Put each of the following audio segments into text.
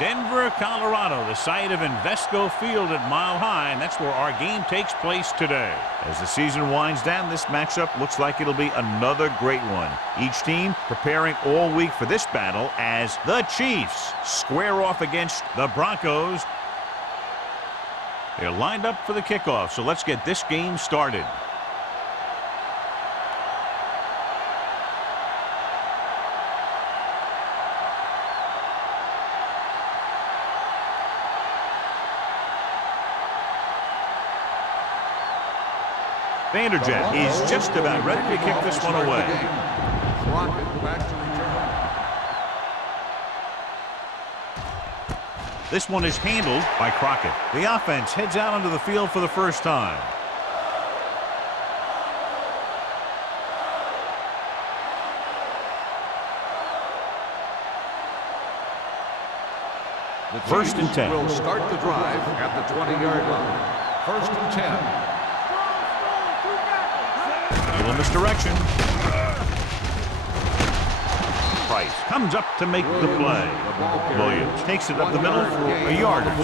Denver, Colorado, the site of Invesco Field at Mile High, and that's where our game takes place today. As the season winds down, this matchup looks like it'll be another great one. Each team preparing all week for this battle as the Chiefs square off against the Broncos. They're lined up for the kickoff, so let's get this game started. Vanderjagt is just about ready to kick this one away. This one is handled by Crockett. The offense heads out onto the field for the first time. First and 10. Will start the drive at the 20-yard line. First and 10. Little misdirection. Price comes up to make the play. Williams takes it up the middle for a yard or two.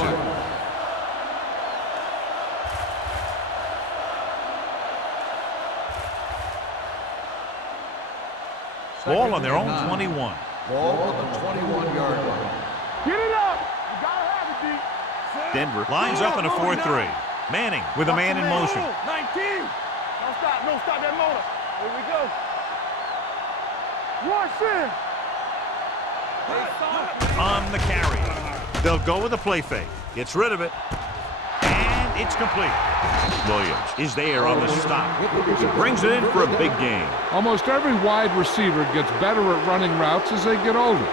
Ball on their own 21. Ball on the 21-yard line. Get it up! You gotta have it, D. Denver lines up in a 4-3. Manning with a man in motion. 19! No, stop that motor. Here we go. Rush in. On the carry. They'll go with a play fake. Gets rid of it. And it's complete. Williams is there on the stop. He brings it in for a big gain. Almost every wide receiver gets better at running routes as they get older,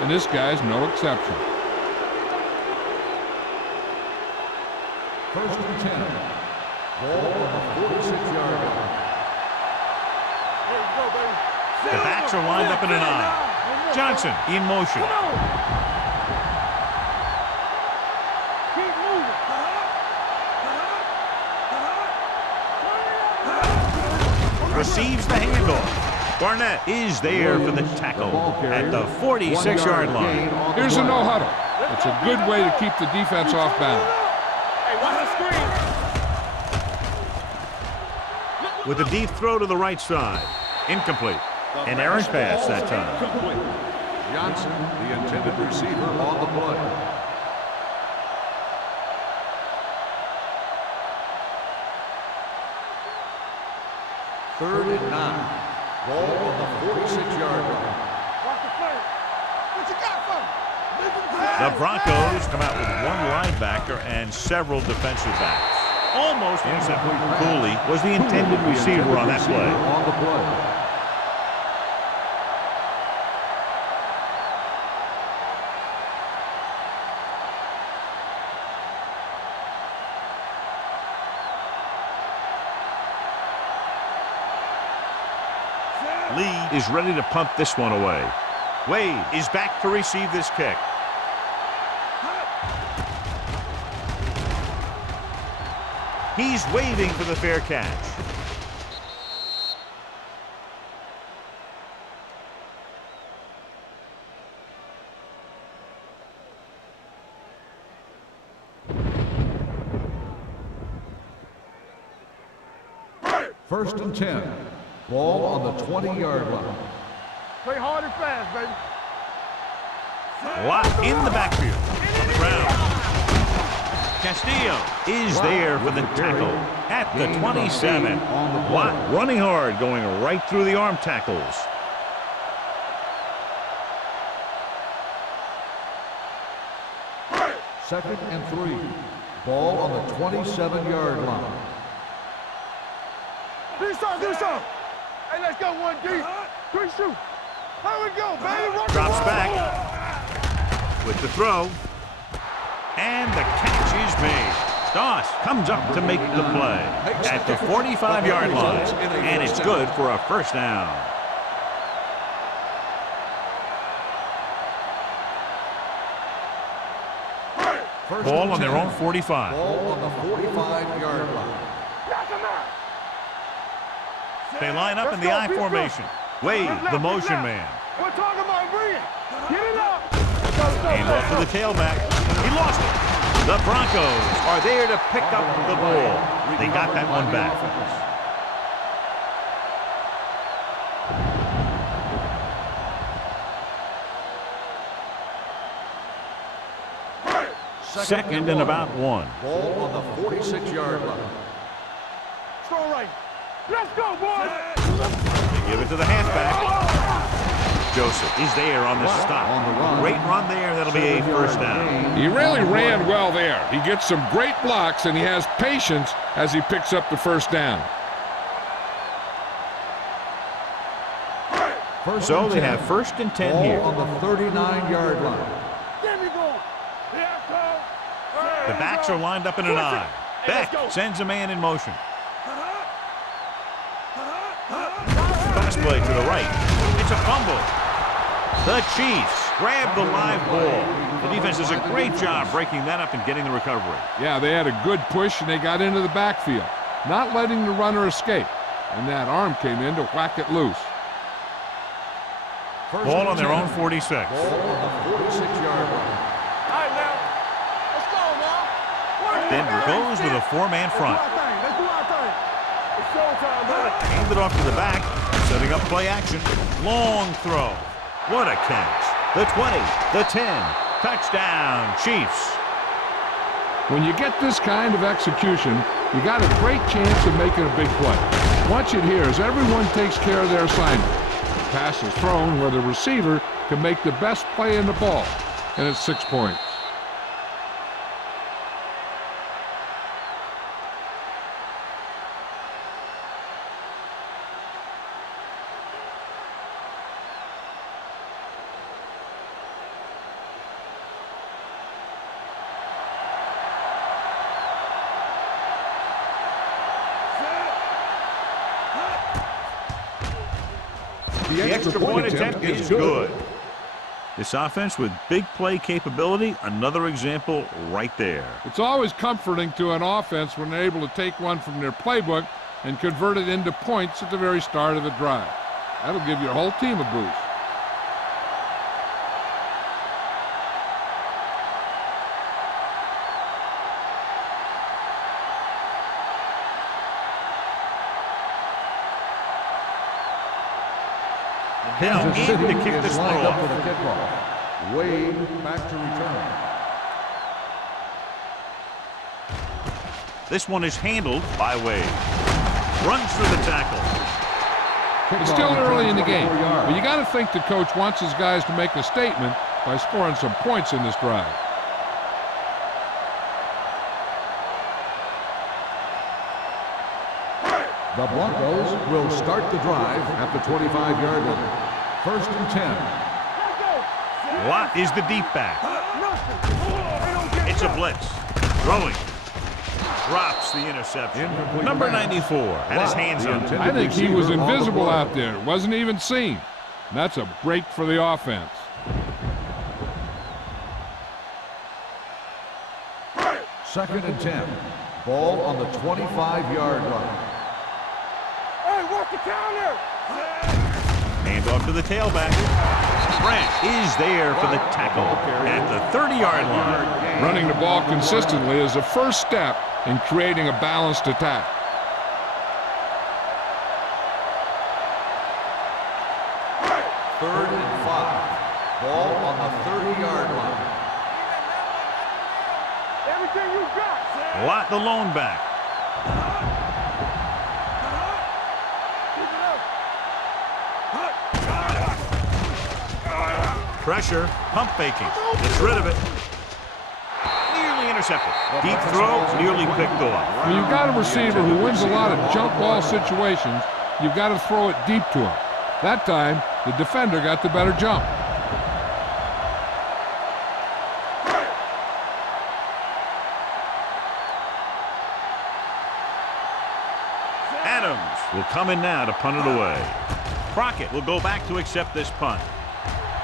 and this guy's no exception. First and 10. Ball on the 46-yard line. The backs are lined up in an I. Johnson in motion. Keep moving. Receives the handoff. Barnett is there for the tackle at the 46-yard line. Here's a no-huddle. It's a good way to keep the defense off balance. Hey, watch the screen. With a deep throw to the right side. Incomplete. An errant pass that time. Johnson, the intended receiver, on the play. Third and 9. Ball on the 46-yard line. Watch the play. What you got for me? The Broncos come out with one linebacker and several defensive backs. Almost intercepted. Cooley was the intended receiver on that play. On the play. Lee is ready to punt this one away. Wade is back to receive this kick. He's waving for the fair catch. First and 10. Ball on the 20-yard line. Play hard and fast, baby. Watt in the backfield. On the ground. Castillo is there for the tackle at the 27. Watt running hard, going right through the arm tackles. Second and 3. Ball on the 27-yard line. Do something. Hey, let's go, 1D. 3 shoot. Here we go, baby. Drops back with the throw. And the catch is made. Doss comes up to make the play at the 45-yard line. And it's good for a first down. Ball on their own 45. Ball on the 45-yard line. They line up in the I formation. Wade, the motion man. We're talking about bringing. Get it up. Hand off to the tailback. He lost it. The Broncos are there to pick up the ball. They got that one back. Second and about 1. Ball on the 46-yard line. Throw right. Let's go, boys. They give it to the halfback. Joseph is there on the stop. Great run there. That'll be a first down. He really ran well there. He gets some great blocks, and he has patience as he picks up the first down. So they have first and 10 here. Ball on the 39-yard line. Get me going. The backs are lined up in an I. Beck sends a man in motion. Pass play to the right. It's a fumble. The Chiefs grab the live ball. The defense does a great job breaking that up and getting the recovery. Yeah, they had a good push, and they got into the backfield, not letting the runner escape. And that arm came in to whack it loose. Ball on their own 46. Ball on the 46-yard line. All right, now. Let's go, now. Denver goes with a four-man front. Let's do our thing. It's showtime, man. Hand it off to the back, setting up play action. Long throw. What a catch. The 20, the 10. Touchdown, Chiefs. When you get this kind of execution, you got a great chance of making a big play. Watch it here as everyone takes care of their assignment. The pass is thrown where the receiver can make the best play in the ball, and it's 6 points. The extra point attempt is good. This offense with big play capability, another example right there. It's always comforting to an offense when they're able to take one from their playbook and convert it into points at the very start of the drive. That'll give your whole team a boost. Now in to kick this one lined up off. for the kickoff. Wade back to return. This one is handled by Wade. Runs through the tackle. It's still early in the game, but you got to think the coach wants his guys to make a statement by scoring some points in this drive. The Broncos will start the drive at the 25-yard line. First and 10. Watt is the deep back. It's a blitz. Throwing. Drops the interception. Number 94 had his hands on it. I think he was invisible out there. Wasn't even seen. And that's a break for the offense. Second and 10. Ball on the 25-yard line. Hey, what's the counter? Hand off to the tailback. Grant is there for the tackle at the 30-yard line. Running the ball consistently is the first step in creating a balanced attack. Third and 5. Ball on the 30-yard line. Everything you got. Watt the lone back. Pressure, pump faking, gets rid of it. Nearly intercepted. Deep throw, nearly picked off. When you've got a receiver who wins a lot of jump ball situations, you've got to throw it deep to him. That time, the defender got the better jump. Adams will come in now to punt it away. Crockett will go back to accept this punt.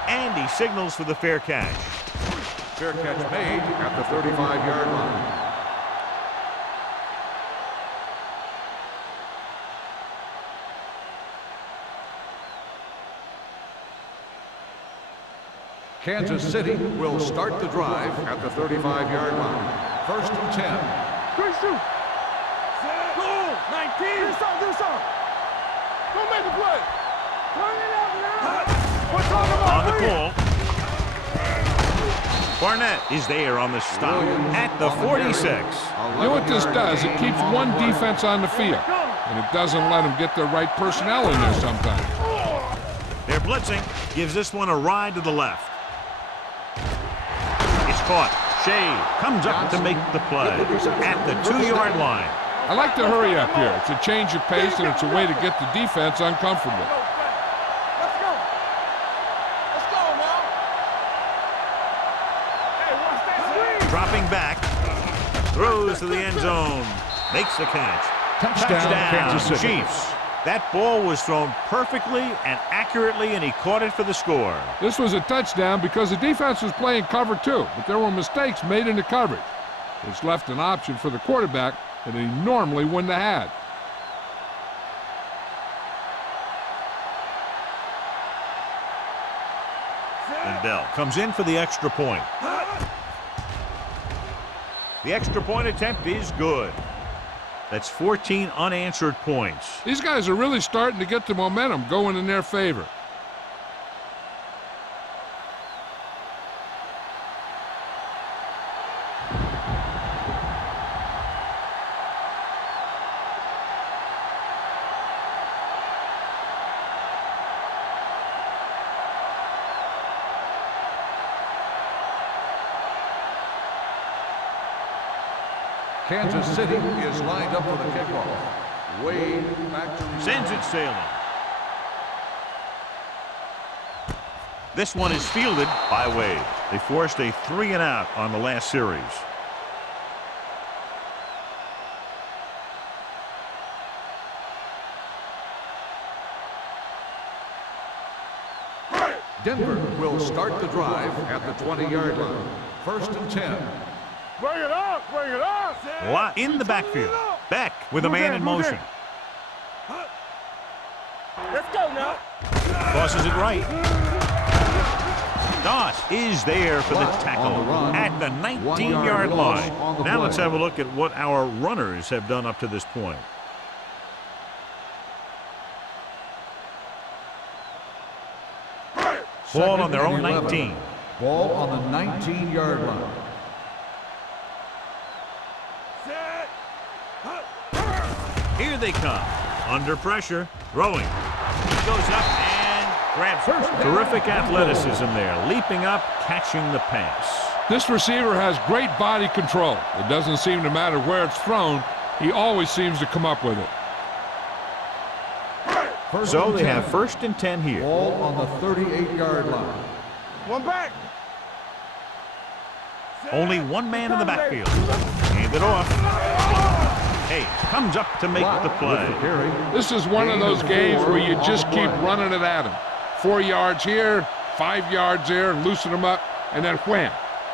And he signals for the fair catch. Fair catch made at the 35-yard line. Kansas City will start the drive at the 35-yard line. First and 10. Good shoot. Go. 19. Do something. Don't make the play. Turn it up now. We're talking about On the pull. Barnett is there on the stop at the 46. You know what this does? It keeps one defense on the field, and it doesn't let them get the right personnel in there sometimes. They're blitzing. Gives this one a ride to the left. It's caught. Shea comes up to make the play at the 2-yard line. I like to hurry up here. It's a change of pace, and it's a way to get the defense uncomfortable. Let's go. Let's go now. Hey, watch that screen. Dropping back. Throws to the end zone. Makes the catch. Touchdown, Kansas City. Chiefs. That ball was thrown perfectly and accurately, and he caught it for the score. This was a touchdown because the defense was playing cover 2, but there were mistakes made in the coverage, which left an option for the quarterback that he normally wouldn't have had. And Bell comes in for the extra point. The extra point attempt is good. That's 14 unanswered points. These guys are really starting to get the momentum going in their favor. Kansas City is lined up for the kickoff. Wade back to Sends it sailing. This one is fielded by Wade. They forced a 3-and-out on the last series. Denver will start the drive at the 20-yard line. First and 10. Bring it up. Lot in the backfield. Beck with a man in motion. Let's go now. Tosses it right. Doss is there for the tackle at the 19-yard line. Now let's have a look at what our runners have done up to this point. Ball on their own 19. Ball on the 19-yard line. Here they come. Under pressure. Throwing. He goes up and grabs first. Terrific athleticism there. Leaping up, catching the pass. This receiver has great body control. It doesn't seem to matter where it's thrown. He always seems to come up with it. So they have first and 10 here. Ball on the 38-yard line. One back. Only one man in the backfield. Hand it off. Hayes comes up to make the play. This is one of those games where you just keep running it at him. 4 yards here, 5 yards there, and loosen them up, and then wham.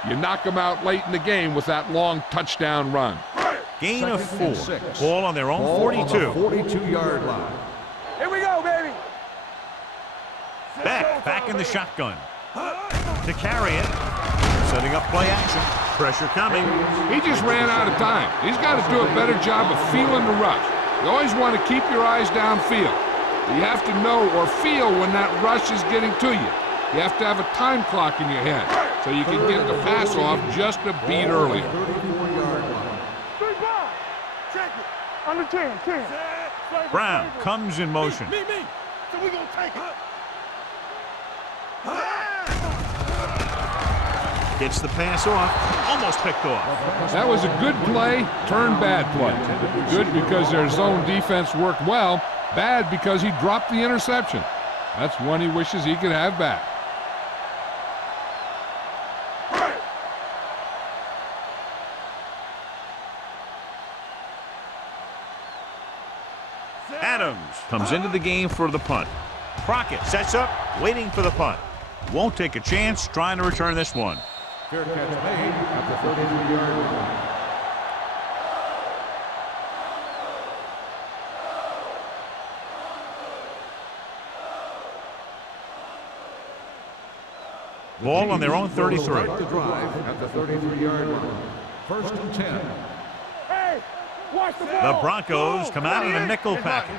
You knock them out late in the game with that long touchdown run. Gain of 4. Ball on their own 42. 42-yard line. Here we go, baby. Beck back in the shotgun. To carry it. Setting up play action. Pressure coming. He just ran out of time. He's got to do a better job of feeling the rush. You always want to keep your eyes downfield. You have to know or feel when that rush is getting to you. You have to have a time clock in your head so you can get the pass off just a beat earlier. 34-yard line. 3 ball. Check it. Under 10. Brown comes in motion. Me. So we gonna take it. Gets the pass off. Almost picked off. That was a good play, turned bad play. Good because their zone defense worked well. Bad because he dropped the interception. That's one he wishes he could have back. Adams comes into the game for the punt. Crockett sets up, waiting for the punt. Won't take a chance, trying to return this one. Fair catch made at the 33-yard line. Ball on their own Will 33. start the drive at the 33-yard line. First and 10. Hey, watch the ball. The Broncos come out in a nickel package.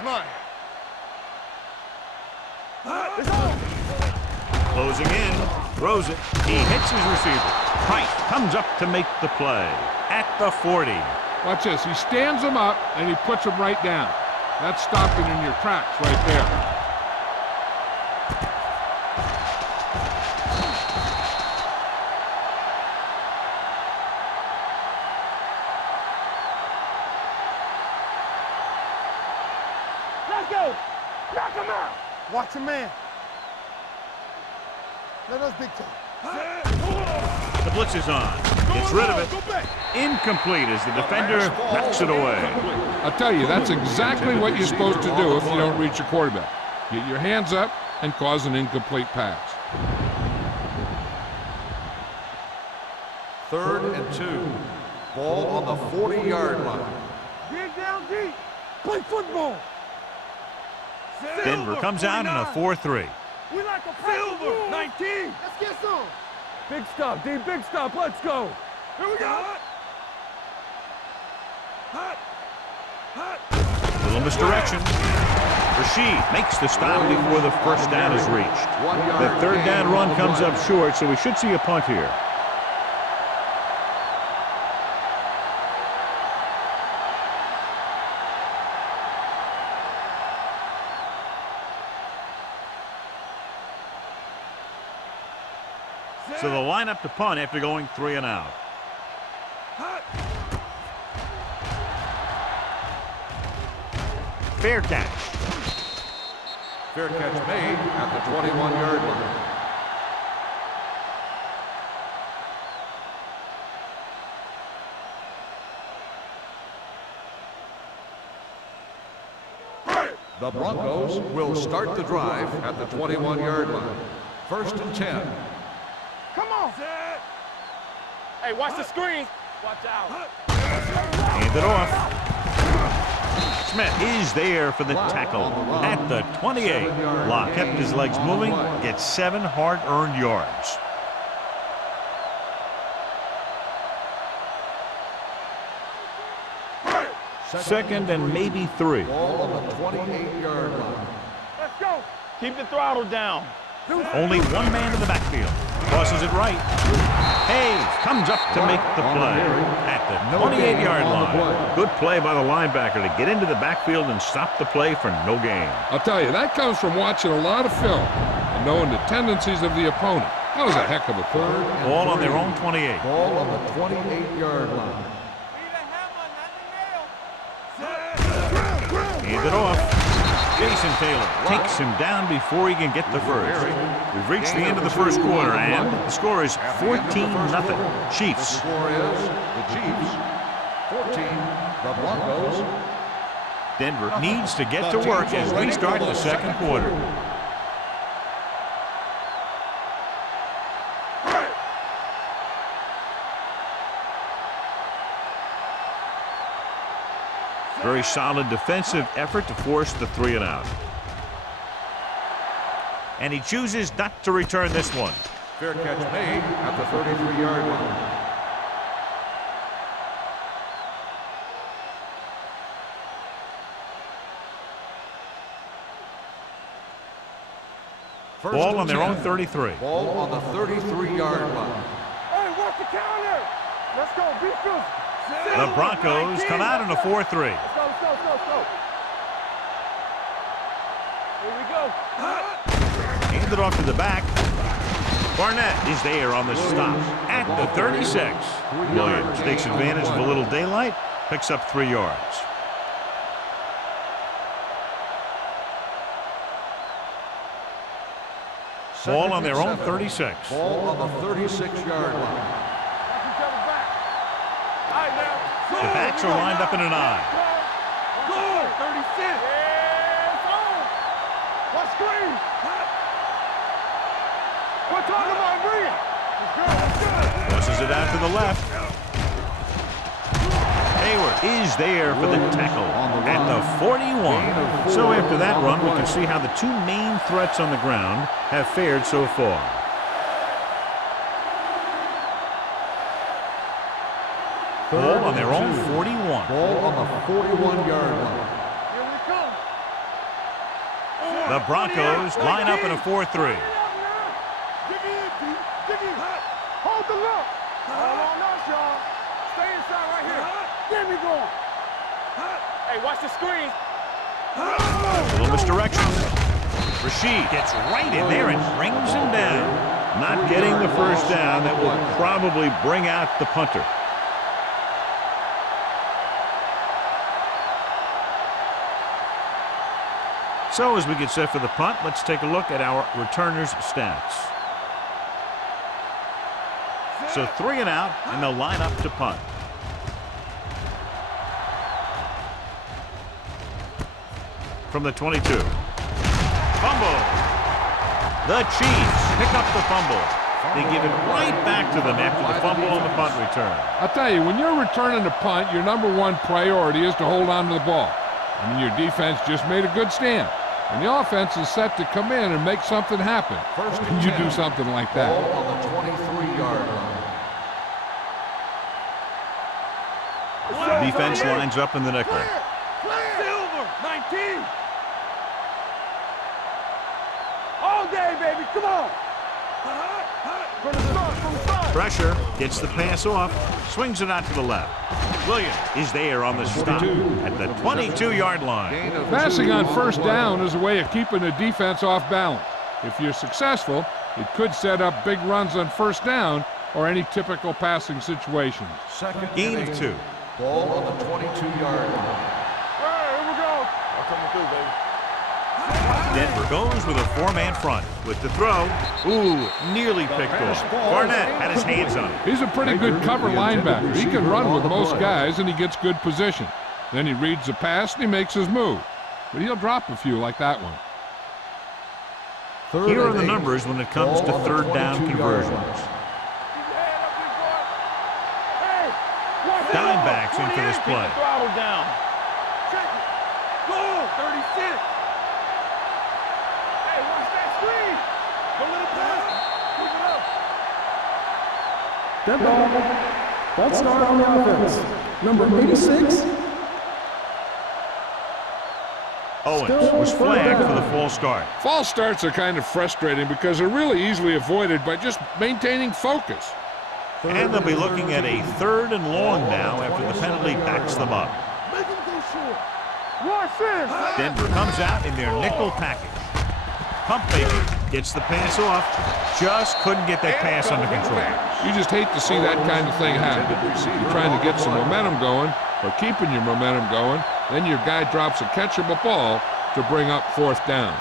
It's on. Closing in, throws it. He hits his receiver. Price comes up to make the play at the 40. Watch this. He stands him up, and he puts him right down. That's stopping in your tracks right there. Let's go. Knock him out. Watch your man. Let us big time. The blitz is on. Gets rid of it. Incomplete as the defender knocks it away. I'll tell you, that's exactly what you're supposed to do if you don't reach your quarterback. Get your hands up and cause an incomplete pass. 3rd and 2. Ball on the 40-yard line. Get down deep. Play football. Denver comes out in a 4-3. We like a Silver 19. Let's get some. Big stop, D. Big stop. Let's go. Here we go. Little misdirection. Rashid makes the stop before the first down is reached. The 3rd down run comes up short, so we should see a punt here. So the lineup to punt after going 3 and out. Fair catch. Fair catch made at the 21-yard line. The Broncos will start the drive at the 21-yard line. First and 10. Come on. Hey, watch the screen. Watch out. Hand it off. Smith is there for the tackle at the 28. Locke kept his legs moving, gets 7 hard-earned yards. Second and maybe 3. Ball on the 28-yard line. Let's go. Keep the throttle down. Only one man in the backfield. Crosses it right. Hayes comes up to make the play at the 28-yard line. Good play by the linebacker to get into the backfield and stop the play for no gain. I'll tell you, that comes from watching a lot of film and knowing the tendencies of the opponent. That was a heck of a play. Ball on their own 28. Ball on the 28-yard line. Hand it off. Jason Taylor takes him down before he can get the first. We've reached the end of the first quarter, and the score is 14-0. Chiefs. The score is the Chiefs 14, the Broncos. Denver needs to get to work as we start the second quarter. Very solid defensive effort to force the 3 and out. And he chooses not to return this one. Fair catch made at the 33-yard line. Ball on their own 33. Ball on the 33-yard line. Hey, watch the counter. Let's go. Be good. The Broncos come out in a 4-3. Let's go, let's go, let's go, let's go. Here we go. Hand it off to the back. Barnett is there on the stop at the 36. Williams takes advantage of a little daylight, picks up 3 yards. Ball on their own 36. Ball on the 36-yard line. The backs are lined up in an I. Go! 36! Yeah, it's on! What's green? We're talking about green! Let's go! Crosses it out to the left. Hayward is there for the tackle at the 41. So after that run, we can see how the 2 main threats on the ground have fared so far. Ball on their own 41. Ball on the 41-yard line. Here we come. The Broncos line up in a 4-3. Dig in, D. Dig in. Hold the look. Hold on us, y'all. Stay inside right here. Get me going. Hey, watch the screen. A little misdirection. Rashid gets right in there and brings him down. Not getting the first down. That will probably bring out the punter. So as we get set for the punt, let's take a look at our returners' stats. So 3 and out, and they'll line up to punt. From the 22. Fumble. The Chiefs pick up the fumble. They give it right back to them after the fumble on the punt return. I'll tell you, when you're returning a punt, your #1 priority is to hold on to the ball. I mean, your defense just made a good stand. And the offense is set to come in and make something happen. First And you do something like that. Ball on the 23-yard line. Defense lines up in the nickel. Silver, 19. All day, baby. Come on. From the start, from the start. Pressure, gets the pass off, swings it out to the left. Williams is there on the stop at the 22-yard line. Gain of Passing 2 on the first play. down is a way of keeping the defense off balance. If you're successful, it could set up big runs on first down or any typical passing situations. Second Gain of and 2. Ball on the 22-yard line. Hey, here we go. I'm coming through, baby. Denver goes with a 4-man front. With the throw, ooh, nearly picked off. Barnett had his hands on it. He's a pretty good cover linebacker. He can run with most guys, and he gets good position. Then he reads the pass, and he makes his move. But he'll drop a few like that one. Third Here are and the 8. numbers when it comes to Ball on the third down 22-yard conversions. line. Keep your head up, big boy. Hey, watch it. Dimebacks in for this 28, play. keep the throttle down. Check it. Go, 36. Hey, watch that screen. Don't let it pass. Keep it up. Dead ball. False start on the offense. Number 86. Owens was flagged for the false start. False starts are kind of frustrating because they're really easily avoided by just maintaining focus. And they'll be looking at a 3rd and long now after the penalty backs them up. Make him go short. Watch this. Denver comes out in their nickel package. Pump fake, gets the pass off, just couldn't get that pass under control. You just hate to see that kind of thing happen. You're trying to get some momentum going, or keeping your momentum going, then your guy drops a catchable ball to bring up 4th down.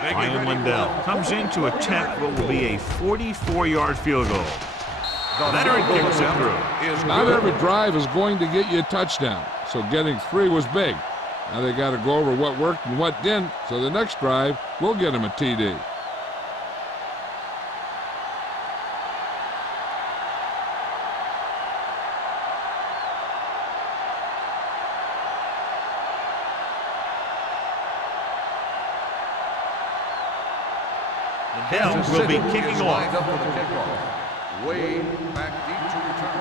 Ryan Lindell comes in to attempt what will be a 44-yard field goal. Veteran kicks it through. Not every drive is going to get you a touchdown, so getting 3 was big. Now they got to go over what worked and what didn't, so the next drive will get him a TD. Lindell will be kicking Lined off. up for the kickoff. Way back deep to return.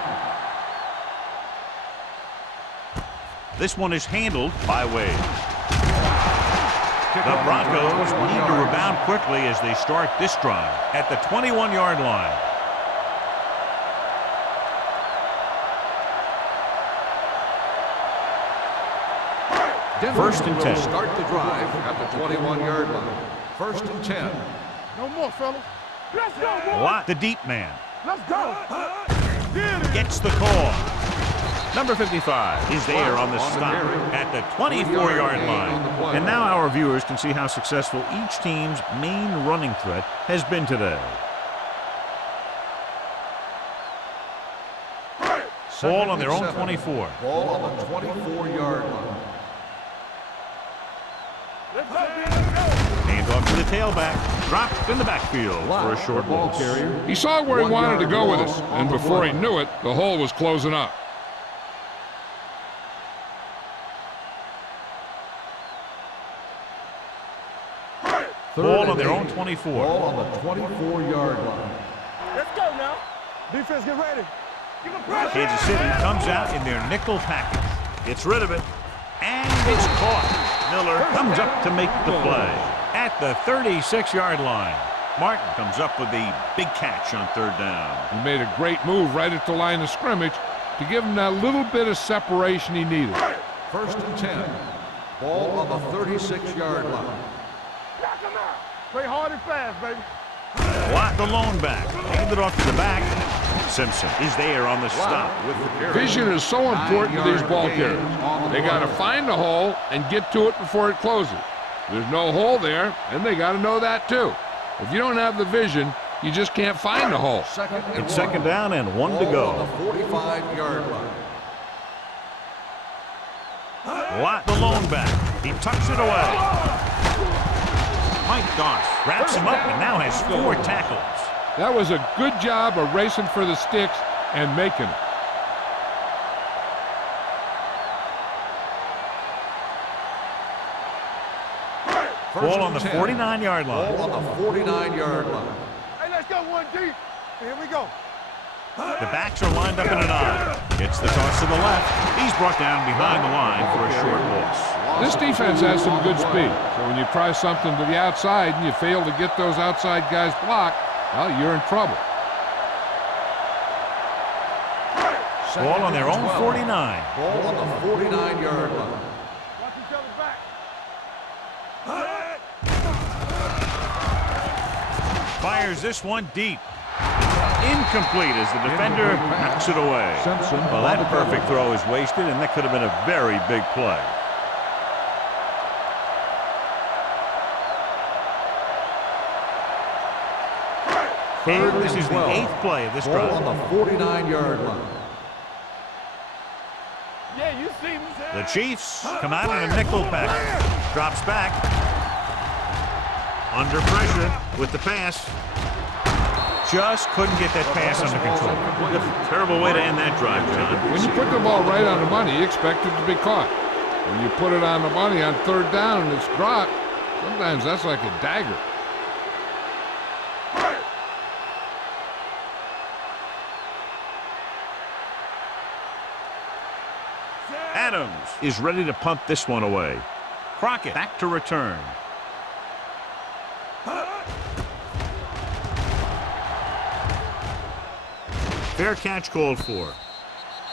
This one is handled by Wade. The Broncos need to rebound quickly as they start this drive at the 21-yard line. Denver 1st and will 10. Start the drive at the 21-yard line. 1st and 10. No more, fellas. Let's go, boy. Watt, the deep man, Let's go. Get it. gets the call. Number 55 is there on the stop at the 24-yard line. And now our viewers can see how successful each team's main running threat has been today. Ball on their own 24. Ball on the 24-yard line. Let's go, let's go. Hand off to the tailback. Dropped in the backfield for a short Ball loss. carrier. He saw where he 1 wanted to yard go with ball us, on and the before he play. knew it, the hole was closing up. Ball on their own 24. Ball on the 24-yard line. Let's go now. Defense, get ready. Give him pressure. Kansas City comes out in their nickel package. Gets rid of it, and it's caught. Miller comes up to make the play at the 36-yard line. Martin comes up with the big catch on third down. He made a great move right at the line of scrimmage to give him that little bit of separation he needed. First and 10. Ball on the 36-yard line. Knock him out. Play hard and fast, baby. Watt, the lone back, hand it off to the back. Simpson is there on the stop with the carry. Vision is so important to these ball carriers. They got to find the hole and get to it before it closes. There's no hole there, and they got to know that too. If you don't have the vision, you just can't find the hole. It's second down and 1 to go. On the 45-yard line. Watt, the lone back. He tucks it away. Mike Doss wraps him up and now has 4 tackles. That was a good job of racing for the sticks and making it. Ball on the 49-yard line. Ball on the 49-yard line. Hey, let's go one deep. Here we go. The backs are lined up in an I. It's the toss to the left. He's brought down behind the line for a short loss. This defense has some good speed, so when you try something to the outside and you fail to get those outside guys blocked, well, you're in trouble. Ball on their own 49. Ball on the 49-yard line. Watch each other back. Fires this one deep. Incomplete as the defender knocks it away. Simpson. Well, that perfect throw is wasted, and that could have been a very big play. And this is the 8th play of this drive. Ball on the 49-yard line. Yeah, you see me. The Chiefs come out in a nickel package. Drops back. Under pressure with the pass. Just couldn't get that pass under control. Terrible way to end that drive, John. When you put the ball right on the money, you expect it to be caught. When you put it on the money on third down and it's dropped, sometimes that's like a dagger. Adams is ready to punt this one away. Crockett back to return. Fair catch called for.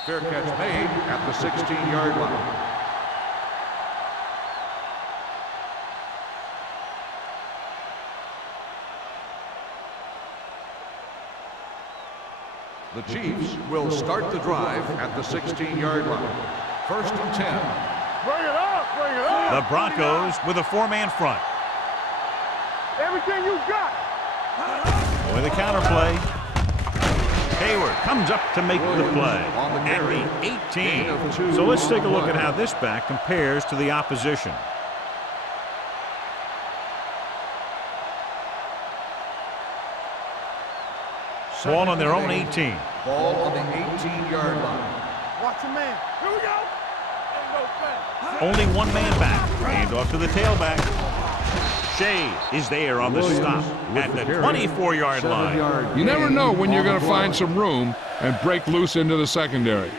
Fair catch made at the 16-yard line. The Chiefs will start the drive at the 16-yard line. First and 10. Bring it up, bring it up. The Broncos with a 4-man front. Everything you got. With a counter play. Hayward comes up to make the play at the 18. So let's take a look at how this back compares to the opposition. Ball on their own 18. Ball on the 18-yard line. Watch your man. Here we go. Ain't no fence. Only 1 man back. Hand off to the tailback. Shea is there on the stop at the 24-yard line. You never know when you're going to find some room and break loose into the secondary.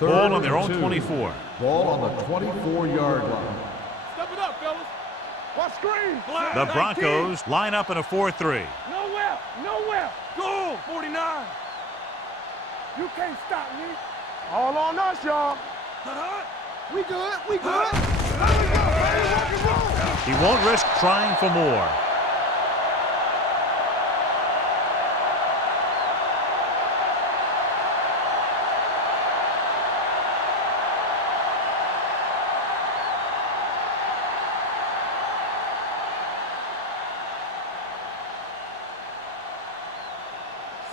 Ball on their own 24. Ball on the 24-yard line. Step it up, fellas. Watch screen. The Broncos line up in a 4-3. Nowhere, nowhere. Go, 49. You can't stop me. All on us, y'all. We good, we good. There we go, baby, rock and roll. He won't risk trying for more.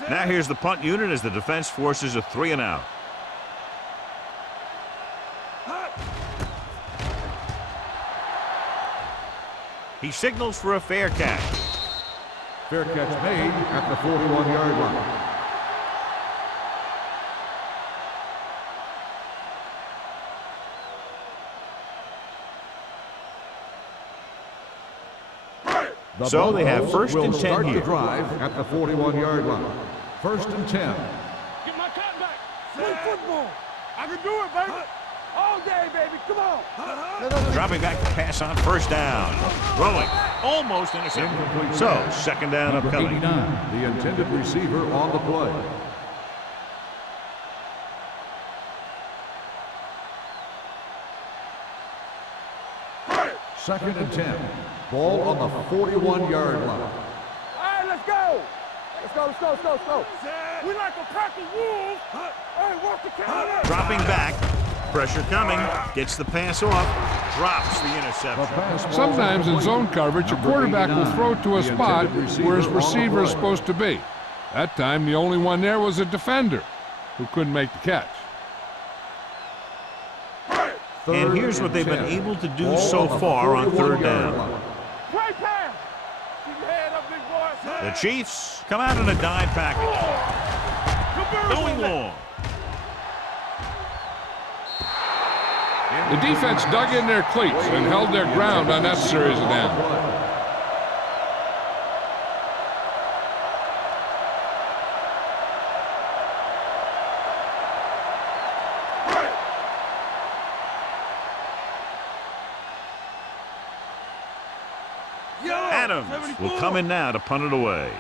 Now here's the punt unit as the defense forces a 3-and-out. He signals for a fair catch. Fair catch made at the 41-yard line. So they have first and 10 start here. the drive at the 41-yard line. First and 10. Get my cat back. Play football. I can do it, baby. All day, baby. Come on. Dropping back to pass on first down. Throwing. Almost intercepted. So, second down upcoming. The intended receiver on the play. Second and 10. Ball on the 41-yard line. All right, let's go. Let's go, let's go, let's go, let's go. We like a pack of wolves. Hey, work the count. Dropping back. Pressure coming. Gets the pass off. Drops the interception. Sometimes in zone coverage, a quarterback will throw to a spot where his receiver is supposed to be. That time, the only one there was a defender who couldn't make the catch. And here's what they've been able to do so far on third down. Great pass. Keep your head up, big boy. The Chiefs come out in a dime package. Going long. The defense dug in their cleats and held their ground on that series of downs. Adams will come in now to punt it away.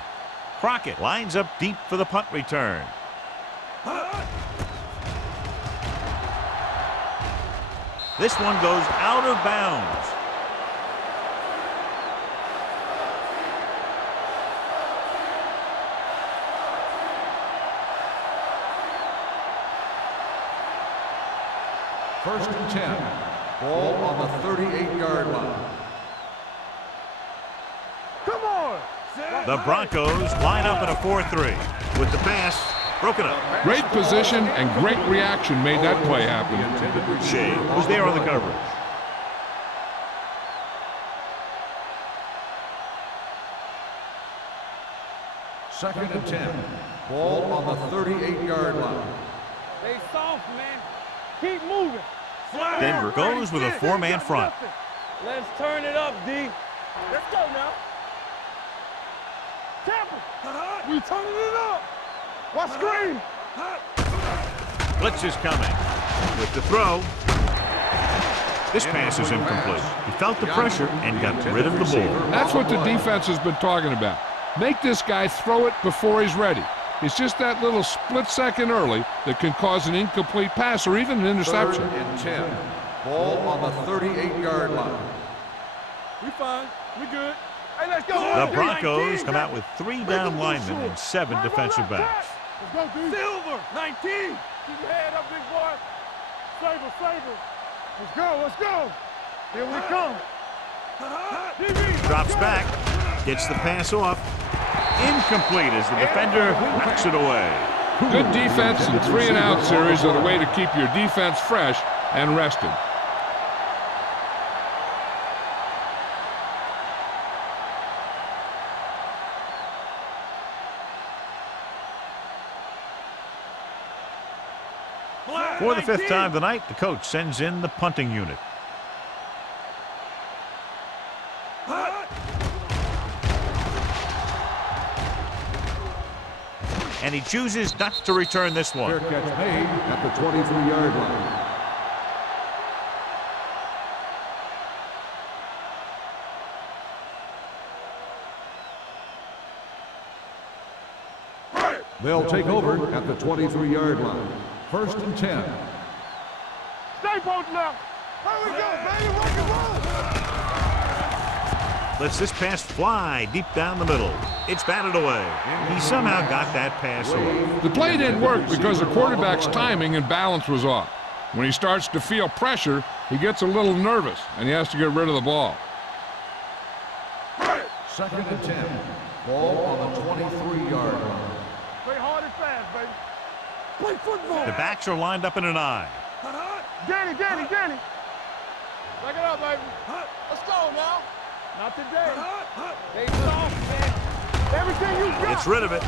Crockett lines up deep for the punt return. This one goes out of bounds. First and 10. Ball on the 38-yard line. Come on. The Broncos line up in a 4-3 with the pass broken up. Great position and great reaction made that play happen. Shea was there on the coverage. Second and 10. Ball on the 38-yard line. Stay soft, man. Keep moving. Denver goes with a four-man front. Let's turn it up, D. Let's go now. Tampa, we turning it up. Watch screen. Blitz is coming. With the throw. This pass is incomplete. He felt the pressure and got rid of the ball. That's what the defense has been talking about. Make this guy throw it before he's ready. It's just that little split second early that can cause an incomplete pass or even an interception. Third and 10. Ball on the 38-yard line. We fine. We good. Hey, let's go. The Broncos come out with 3 down linemen and 7 defensive backs. Let's go, D. Silver, 19. Keep your head up, big boy. Saber, saber. Let's go, let's go. Here we come. Drops back. Gets the pass off. Incomplete as the defender knocks it away. Good defense and 3-and-out series are the way to keep your defense fresh and rested. For the 5th time tonight, the coach sends in the punting unit. And he chooses not to return this one. Fair catch made at the 23-yard line. They'll take over at the 23-yard line. First and 10. Stay posted up. Here we go, baby. Rock and roll. Lets this pass fly deep down the middle. It's batted away. He somehow got that pass off. The play didn't work because the quarterback's timing and balance was off. When he starts to feel pressure, he gets a little nervous, and he has to get rid of the ball. Second and 10. Ball on the 23-yard line. Play hard and fast, baby. Play football. The backs are lined up in an eye. Danny. Back it up, baby. Let's go now. Not today. Stay soft, man. Everything you got. Gets rid of it.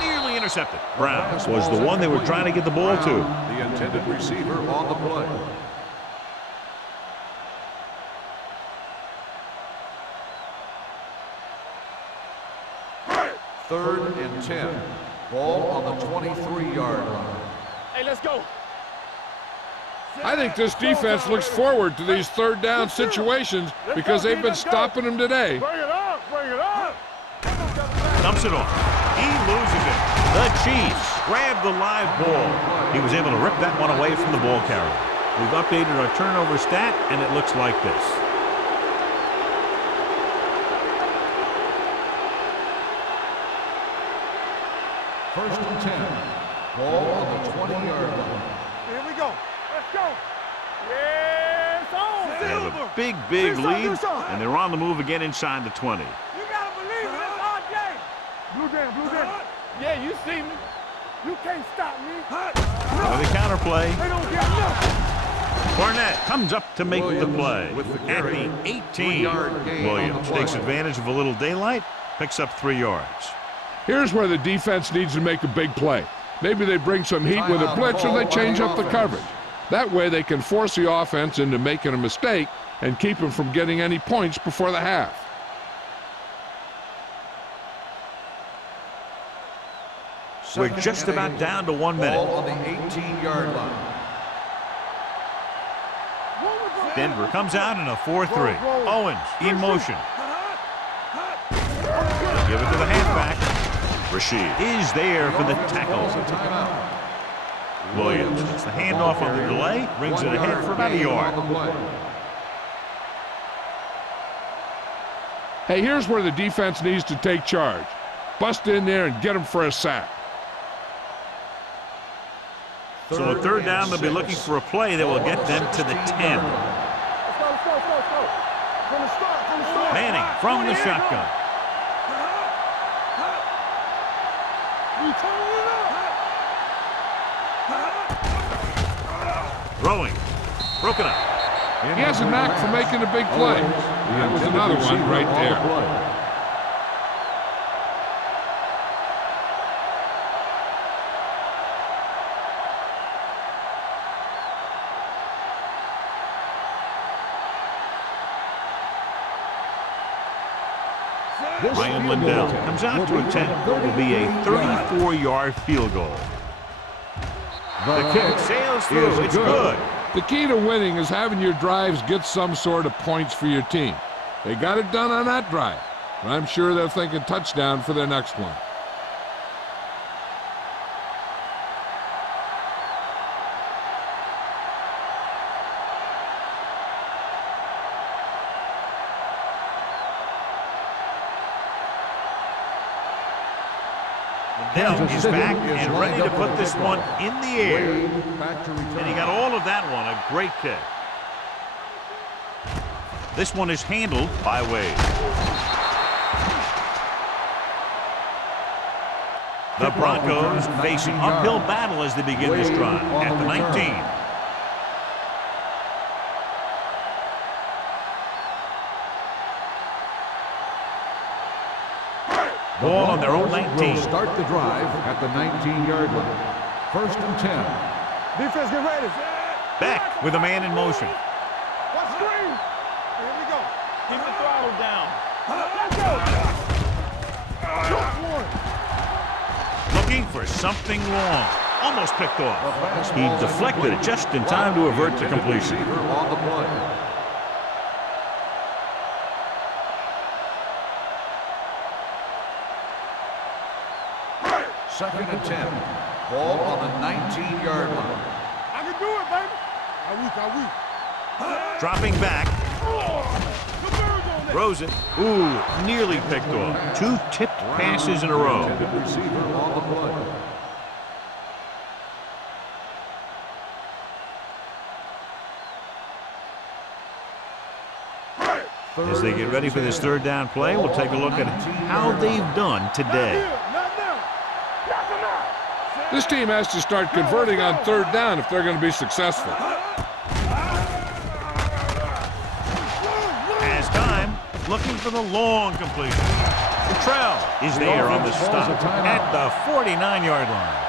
Nearly intercepted. Brown was the one they were trying to get the ball to. The intended receiver on the play. 3rd and 10. Ball on the 23-yard line. Hey, let's go. I think this defense looks forward to these third down situations because they've been stopping them today. Bring it up, bring it up. Dumps it off. He loses it. The Chiefs grab the live ball. He was able to rip that one away from the ball carrier. We've updated our turnover stat, and it looks like this. First and 10. Ball on the 20-yard line. Here we go. Let's go. Yes, on. They have a big, big lead, and they're on the move again inside the 20. You gotta believe it. It's our game. Blue jam, blue jam. Yeah, you see me. You can't stop me. Now the counterplay. They don't get nothing. Barnett comes up to make the play. with the At carry. the 18, 3-yard gain on Williams the play. takes advantage of a little daylight, picks up 3 yards. Here's where the defense needs to make a big play. Maybe they bring some heat with a blitz or they change up the coverage. That way they can force the offense into making a mistake and keep them from getting any points before the half. We're just about down to 1 minute. Ball on the 18-yard line. Denver comes out in a 4-3. Owens in motion. Give it to the halfback. Rashid is there for the tackle. Timeout. Williams gets the handoff on the delay, brings it ahead for about a yard. Hey, here's where the defense needs to take charge. Bust in there and get them for a sack. So a third down, they'll be looking for a play that will get them to the 10. Let's go, let's go, let's go, let's go. From the start, from the start. Manning from the shotgun. We turning it up. Throwing. Broken up. He has a knack for making a big play. That was another one right there. Ryan Lindell comes out to attempt what will be a 34-yard field goal. The kick sails through. It's good. The key to winning is having your drives get some sort of points for your team. They got it done on that drive, but I'm sure they're thinking touchdown for their next one. Lindell is back and ready to put this one in the air. And he got all of that one. A great kick. This one is handled by Wade. The Broncos face an uphill battle as they begin this drive at the 19. Ball on their own 19. Will start the drive at the 19-yard line. First and 10. Defense, get ready. Beck with a man in motion. Watch screen. Here we go. Keep the throttle down. Let's go. Just one. Looking for something long. Almost picked off. He deflected it just in time to avert the completion. On the play. Second and 10. Ball on the 19-yard line. I can do it, baby. I weak. Dropping back. The birds on there. Throws it. Ooh, nearly picked off. 2 tipped passes in a row. Intended receiver on the play. As they get ready for this third down play, we'll take a look at how they've done today. Not now. Knock him out. This team has to start converting on third down if they're going to be successful. Has time, looking for the long completion. Trell is there on the stop at the 49-yard line.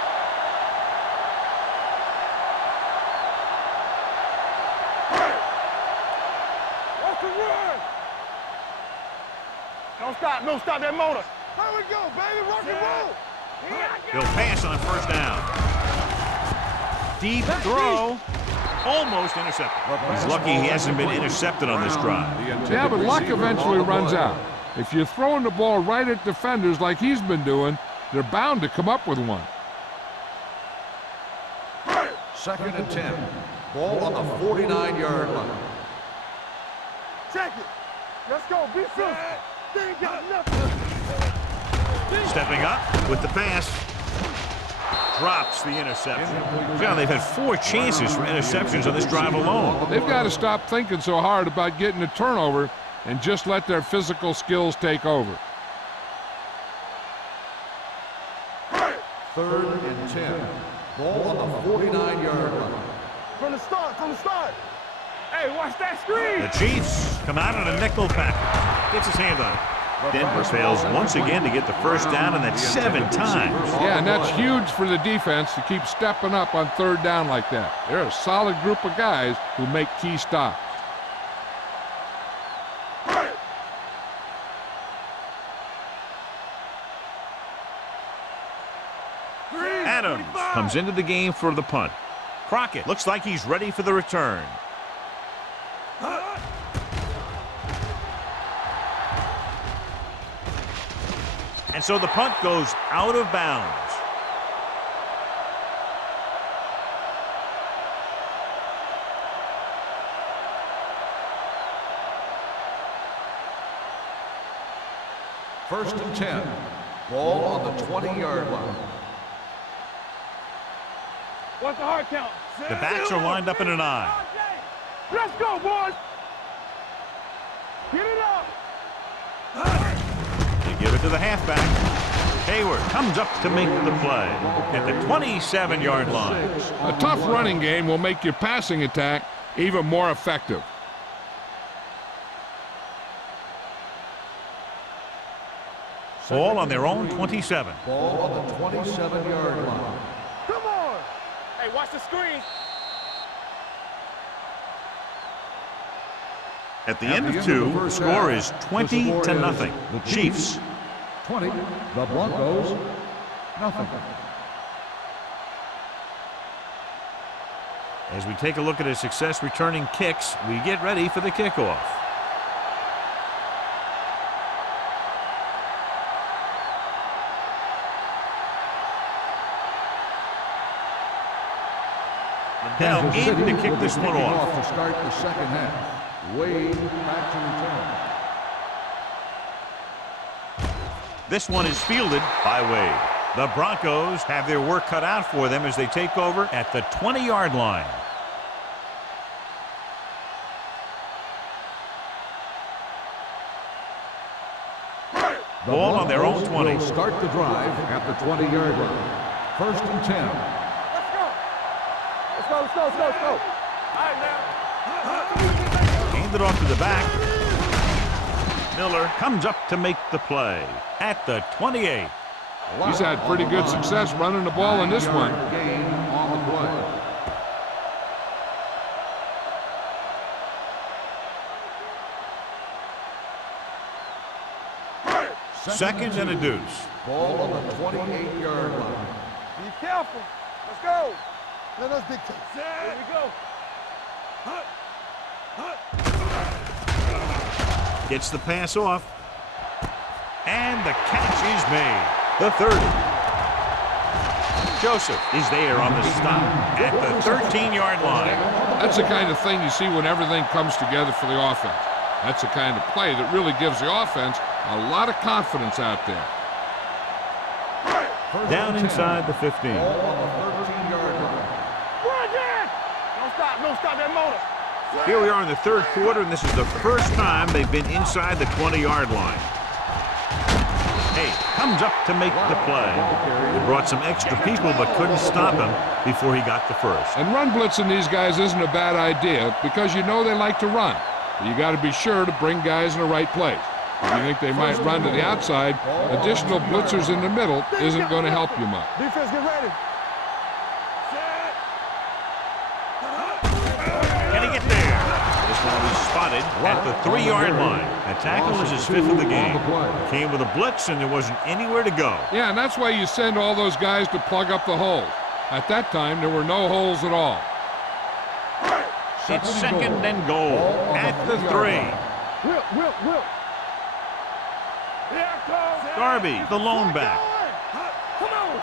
Don't stop that motor. Here we go, baby. Rock and roll. He'll pass on first down. Deep throw. Almost intercepted. He's lucky he hasn't been intercepted on this drive. Yeah, but luck eventually runs out. If you're throwing the ball right at defenders like he's been doing, they're bound to come up with one. 2nd and 10. Ball on the 49-yard line. Check it. Let's go. Be physical. They ain't got nothing. Stepping up with the pass. Drops the interception. John, they've had 4 chances for interceptions on this drive alone. They've got to stop thinking so hard about getting a turnover and just let their physical skills take over. 3rd and 10. Ball on the 49-yard line. From the start. Hey, watch that screen. The Chiefs come out in a nickel package. Gets his hand on it. Denver fails once again to get the first down, and that's 7 times. Yeah, and that's huge for the defense to keep stepping up on 3rd down like that. They're a solid group of guys who make key stops. Adams comes into the game for the punt. Crockett looks like he's ready for the return. And so the punt goes out of bounds. First and 10. Ball on the 20-yard line. What's the hard count? The backs are lined up in an I. Let's go, boys. Get it up. They give it to the halfback. Hayward comes up to make the play at the 27-yard line. A tough running game will make your passing attack even more effective. Ball on their own 27. Ball on the 27-yard line. Come on. Hey, watch the screen. At the end of 2, the score is 20-0. The Chiefs. 20. The Broncos. Nothing. As we take a look at his success returning kicks, we get ready for the kickoff. Now in to kick this one off. To start the second half. Wade back to return. This one is fielded by Wade. The Broncos have their work cut out for them as they take over at the 20-yard line. Ball on their own 20. Will start the drive at the 20-yard line. First and 10. Let's go. All right, now. Hand it off to the back. Miller comes up to make the play at the 28. He's had pretty good success running the ball in this one. Gain on the play. Second and a deuce. Ball on the 28-yard line. Be careful. Let's go. Let us dictate. Here we go. Gets the pass off. And the catch is made. The 30. Joseph is there on the stop at the 13-yard line. That's the kind of thing you see when everything comes together for the offense. That's the kind of play that really gives the offense a lot of confidence out there. Down inside the 15. Ball on the 13-yard line. Run, Dan. Don't stop that motor. Here we are in the third quarter, and this is the first time they've been inside the 20-yard line. Hey, comes up to make the play. They brought some extra people but couldn't stop him before he got the first. And run blitzing these guys isn't a bad idea because you know they like to run. But you got to be sure to bring guys in the right place. If you think they might run to the outside, additional blitzers in the middle isn't going to help you much. Defense, get ready. Can he get there? This one will be spotted spotted at the 3-yard line. A tackle is his 5th of the game. Came with a blitz, and there wasn't anywhere to go. Yeah, and that's why you send all those guys to plug up the holes. At that time, there were no holes at all. It's 2nd and goal at the 3. Will. Darby, the lone back. Come on.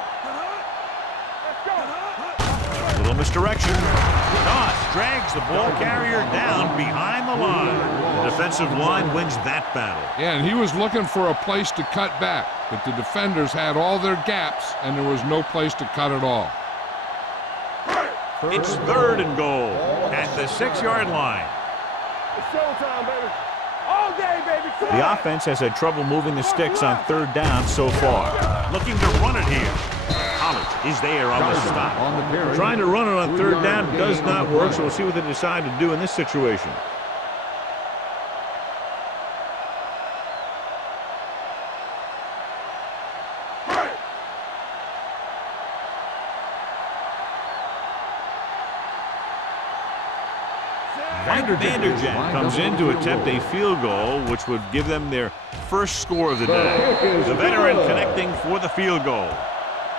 Let's go. Little misdirection. Doss drags the ball carrier down behind the line. The defensive line wins that battle. Yeah, and he was looking for a place to cut back, but the defenders had all their gaps, and there was no place to cut at all. It's 3rd and goal at the 6-yard line. It's showtime, baby. All day, baby. The offense has had trouble moving the sticks on 3rd down so far. Looking to run it here. Collins is there on the stop. Trying to run it on 3rd down does not work, so we'll see what they decide to do in this situation. Vanderjagt comes in to attempt a field goal, which would give them their first score of the day. The veteran connecting for the field goal.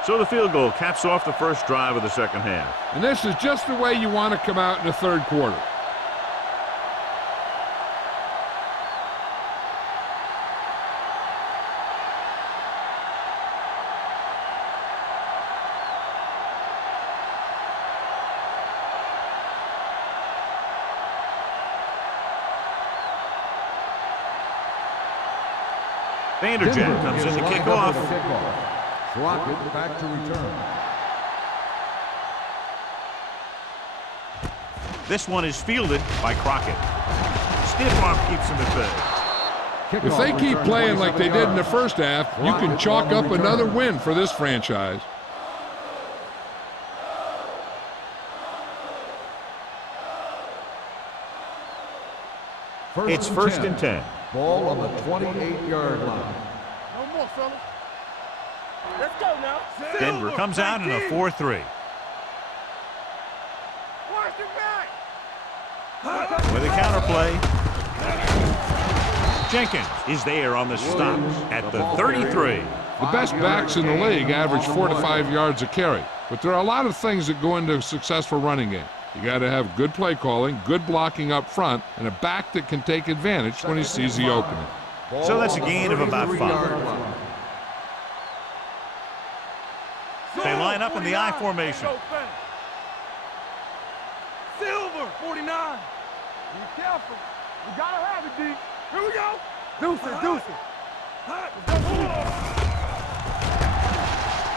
So the field goal caps off the first drive of the second half. And this is just the way you want to come out in the 3rd quarter. Vanderjagt comes in to kick off. Crockett back to return. This one is fielded by Crockett. Stiff arm keeps him at bay. If they keep playing like they did in the first half, you can chalk up another win for this franchise. It's 1st and 10. Ball on the 28-yard line. No more, fellas. Let's go now. Denver comes out in a 4-3. Watch it back. With a counterplay. Jenkins is there on the stop at the 33. The best backs in the league average 4 to 5 yards a carry, but there are a lot of things that go into a successful running game. You got to have good play calling, good blocking up front, and a back that can take advantage when he sees the opening. So that's a gain of about 5. They line up in the I formation. Silver, 49. Be careful. We gotta have it, D. Here we go. Deuce it.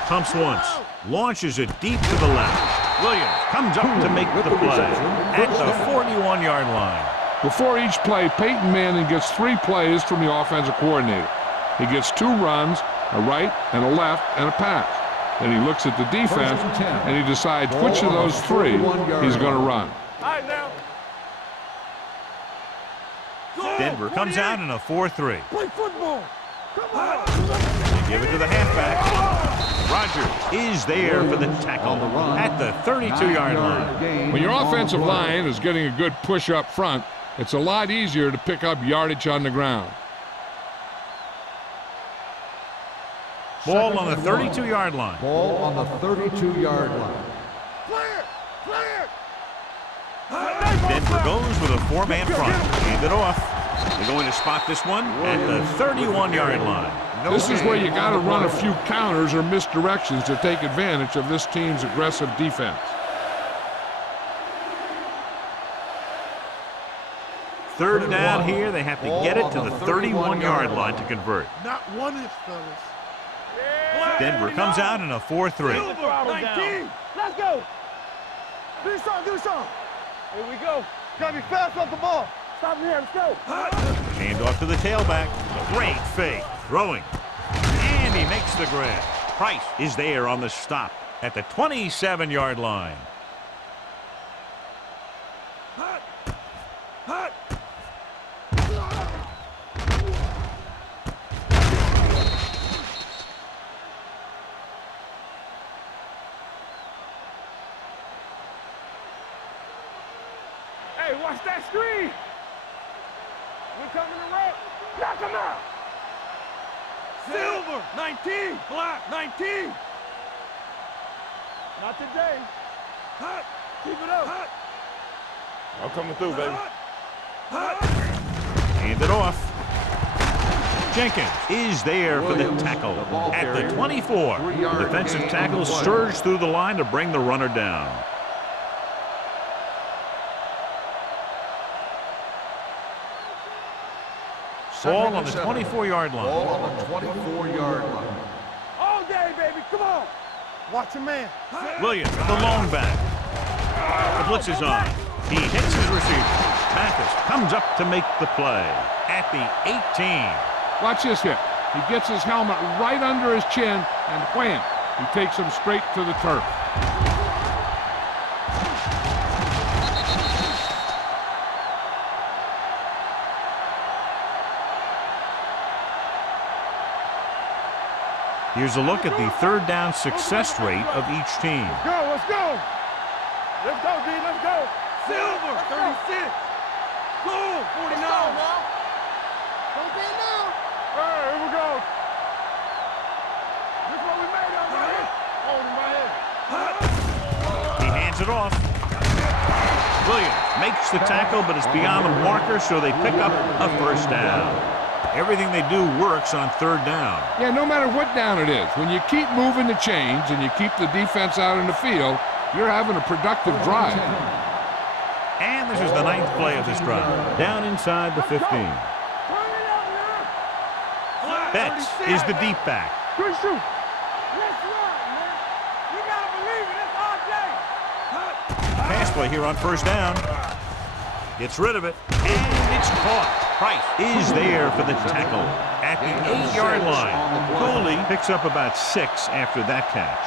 Pumps once. Launches it deep to the left. Williams comes up to make the play at the 41-yard line. Before each play, Peyton Manning gets 3 plays from the offensive coordinator. He gets 2 runs, a right and a left, and a pass. Then he looks at the defense, and he decides which of those 3 he's going to run. All right, now. Denver comes out in a 4-3. Play football. Come on. They give it to the halfback. Rodgers is there for the tackle at the 32-yard line. When your offensive line is getting a good push up front, it's a lot easier to pick up yardage on the ground. Ball on the 32-yard line. Ball on the 32-yard line. Clear. Denver goes with a 4-man front. Hand it off. They're going to spot this one at the 31-yard line. This is where you got to run a few counters or misdirections to take advantage of this team's aggressive defense. 3rd down here. They have to get it to the 31-yard line to convert. Not one inch, fellas. Denver comes out in a 4-3. 19. Let's go. Do something. Here we go. Gotta be fast off the ball. Stop here. Let's go. Hand off to the tailback. Great fake. Throwing. And he makes the grab. Price is there on the stop at the 27-yard line. Hey, watch that screen. coming to wreck. Knock him out. Silver, 19. Black, 19. Not today. Hot. Keep it up. Hot. I'm coming through, baby. Hand it off. Jenkins is there for the tackle at the 24. The defensive tackle surged through the line to bring the runner down. Ball on the 24-yard line. Ball on the 24-yard line. All day, baby. Come on. Watch your man. Williams, the lone back. The blitz is on. He hits his receiver. Mathis comes up to make the play at the 18. Watch this hit. He gets his helmet right under his chin, and wham, he takes him straight to the turf. Here's a look at the third down success rate of each team. Let's go. Let's go. Let's go, D. Let's go. Silver, 36. Gold, 49. Don't be now. All right, here we go. This is what we made of right here. Hold him right here. He hands it off. Williams makes the tackle, but it's beyond the marker, so they pick up a first down. Everything they do works on third down. Yeah, no matter what down it is, when you keep moving the chains and you keep the defense out in the field, you're having a productive drive. And this is the 9th play of this drive. Down inside the 15. Betts is the deep back. Good shoot. Let's rock, man. You gotta believe it. It's our day. Pass play here on first down. Gets rid of it, and it's caught. Price is there for the tackle at the 8-yard line. Cooley picks up about 6 after that catch.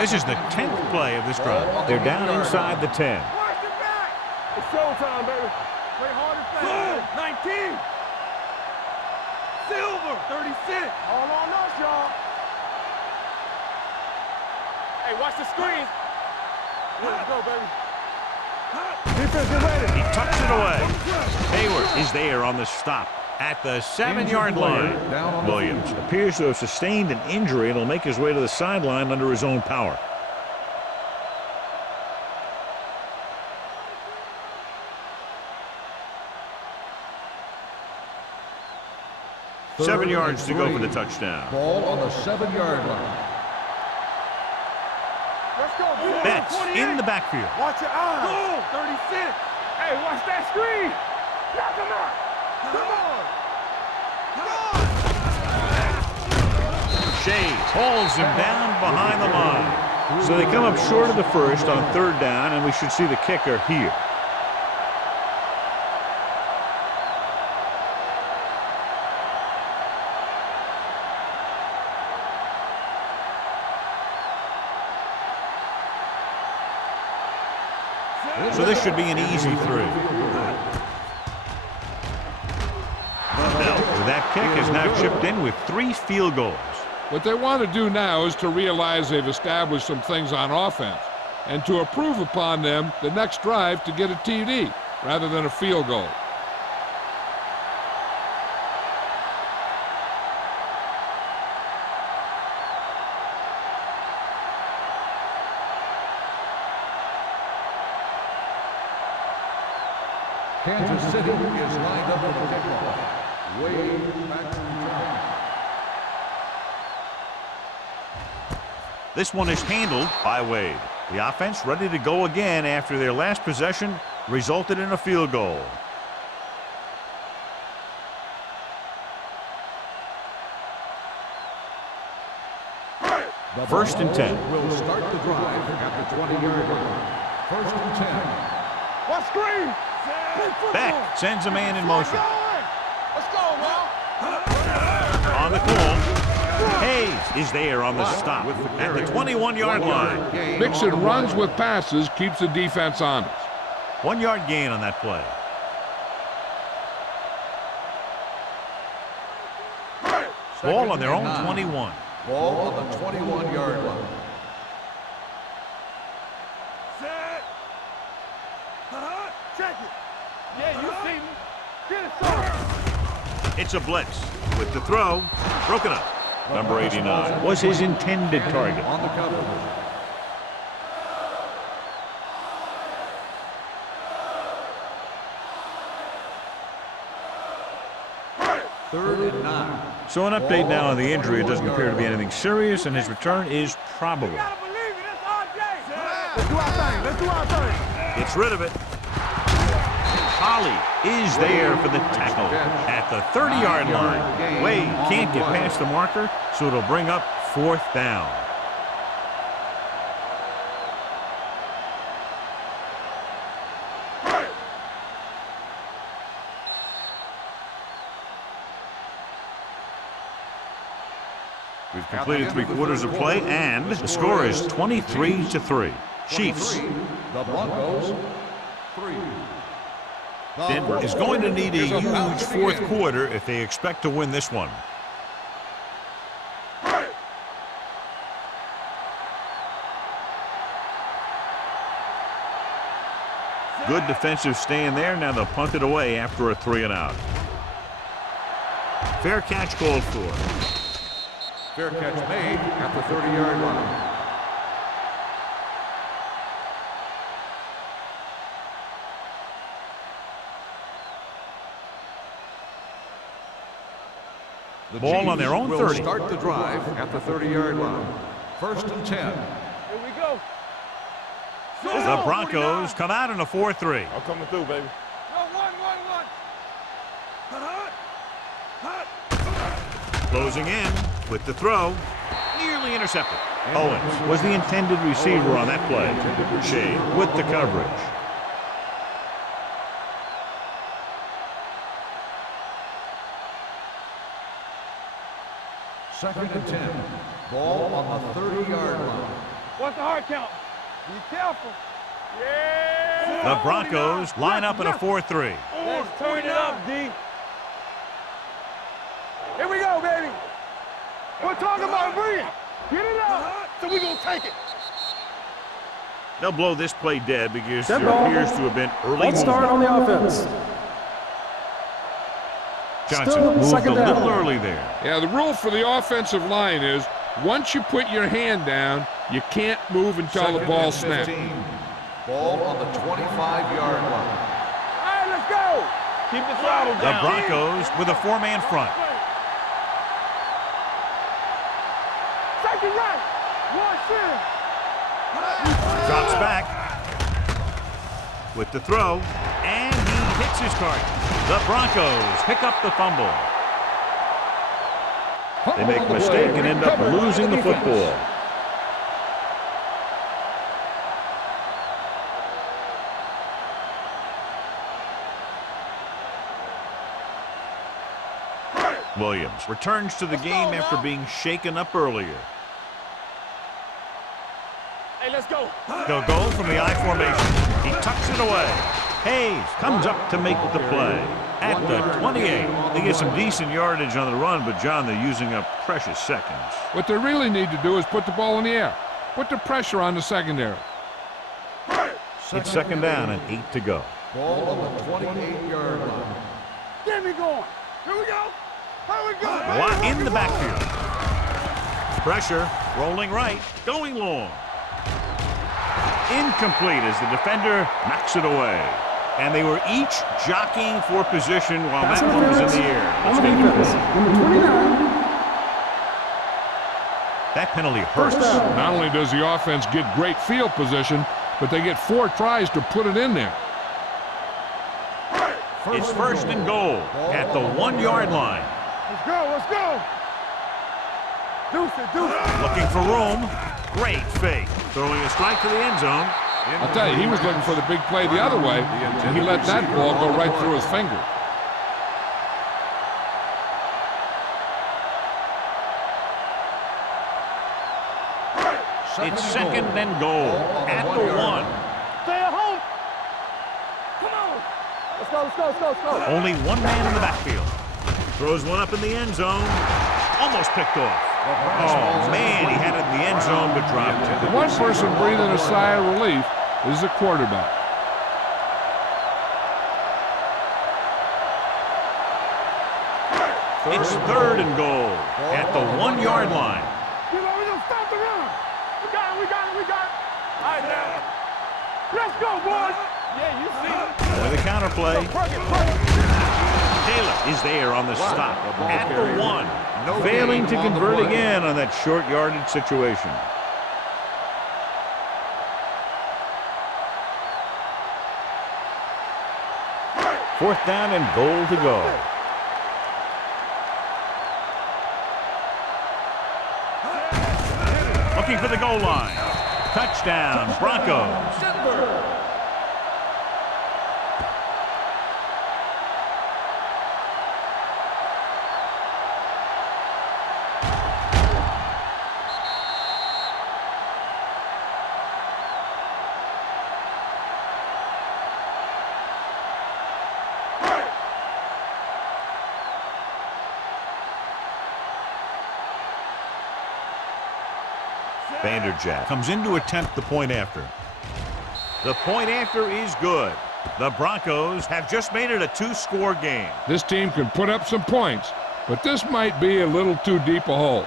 This is the 10th play of this drive. They're down inside the 10. Watch the back. It's showtime, baby. Play hard and fast. Gold, 19. Silver, 36. All on us, y'all. Hey, watch the screen. Let's go, baby. Defense is ready. He tucks it away. Hayward is there on the stop at the 7-yard line. Williams appears to have sustained an injury and will make his way to the sideline under his own power. Third 7 yards to go for and the 3. touchdown. Ball on the 7-yard line. Let's go, boys. Betts in the backfield. Watch your eyes. Goal, 36. Hey, watch that screen. Knock him out. Come on. Shea hauls him down behind the line. So they come up short of the first on third down, and we should see the kicker here. So this should be an easy through. That kick is now chipped in with 3 field goals. What they want to do now is to realize they've established some things on offense and to improve upon them the next drive to get a TD rather than a field goal. Kansas City is lined up for the kickoff. Way back to return. This one is handled by Wade. The offense ready to go again after their last possession resulted in a field goal. First and 10. Will start the drive at the 20-yard line. First and 10. What screen? Beck sends a man in motion. Let's go, man. On the call. Hayes is there on the stop at the 21-yard line. Mixon runs with passes, keeps the defense honest. 1-yard gain on that play. Ball on their own 21. Ball on the 21-yard line. Check it. Yeah, you see me. Get it, son. It's a blitz with the throw. Broken up. Number 89 was his intended target. On the cover. Third and 9. So an update now on the injury. It doesn't appear to be anything serious, and his return is probable. Gotta believe it. That's RJ. Let's do our thing. Let's do our thing. Gets rid of it. Holly is there for the tackle at the 30-yard line. Wade can't get past the marker, so it'll bring up 4th down. We've completed 3/4 of play, and the score is 23-3. Chiefs. The Broncos, 3. Denver is going to need a huge 4th quarter if they expect to win this one. Good defensive stand there. Now they'll punt it away after a 3-and-out. Fair catch called for. Fair catch made at the 30-yard line. The Ball on their own will 30. Start the drive at the 30-yard line. 1st and 10. Here we go. The Broncos come out in a 4-3. I'm coming through, baby. Go, one. Closing in with the throw. Nearly intercepted. Owens was the intended receiver on that play. Shea with the coverage. Second and 10. Ball on the 30-yard line. What's the hard count? Be careful. Yeah. The Broncos line up in a 4-3. Let's turn it up, D. Here we go, baby. We're talking about bringing. Get it up. So we're going to take it. They'll blow this play dead because Dead there ball. appears to have been early Let's start on movement. the offense. Johnson Still moved a second little down. early there. Yeah, the rule for the offensive line is once you put your hand down, you can't move until the Second ball and snaps. 15. Ball on the 25-yard line. All right, let's go. Keep the throttle The Broncos with a 4-man front. Take it right. One in. Drops back with the throw, and he hits his target. The Broncos pick up the fumble. They make a mistake and end up losing the football. Williams returns to the game after being shaken up earlier. Hey, let's go. They'll go from the I formation. He tucks it away. Hayes comes up to make the play at the 28. They get some decent yardage on the run, but, John, they're using up precious seconds. What they really need to do is put the ball in the air. Put the pressure on the secondary. It's second down and 8 to go. Ball on the 28-yard line. Get me going. Here we go. Here we go. Lot in the backfield. Pressure, rolling right, going long. Incomplete as the defender knocks it away. And they were each jockeying for position while Pass that one was in interference the air. on Let's the get the defense. play. Number 29. That penalty hurts. First down. Not only does the offense get great field position, but they get 4 tries to put it in there. It's first and goal at the 1-yard line. Let's go. Let's go. Deuce it. Looking for room. Great fake. Throwing a strike to the end zone. I'll tell you, he was looking for the big play the other way, and he let that ball go right through his finger. It's second and goal at the 1. Stay at home. Come on. Let's go. Let's go. Let's go. Let's go. Only one man in the backfield. Throws one up in the end zone. Almost picked off. Oh, man, he had it in the end zone but dropped it. The one person breathing a sigh of relief is the quarterback. It's third and goal at the 1-yard line. You know, we gonna stop the run. We got it. All right, now. Let's go, boys. Yeah, you see it. With a counter play. Taylor is there on the stop at the 1. Failing to convert again on that short yardage situation. Fourth down and goal to go. Looking for the goal line. Touchdown, Broncos. Vanderjagt comes in to attempt the point after. The point after is good. The Broncos have just made it a 2-score game. This team can put up some points, but this might be a little too deep a hole.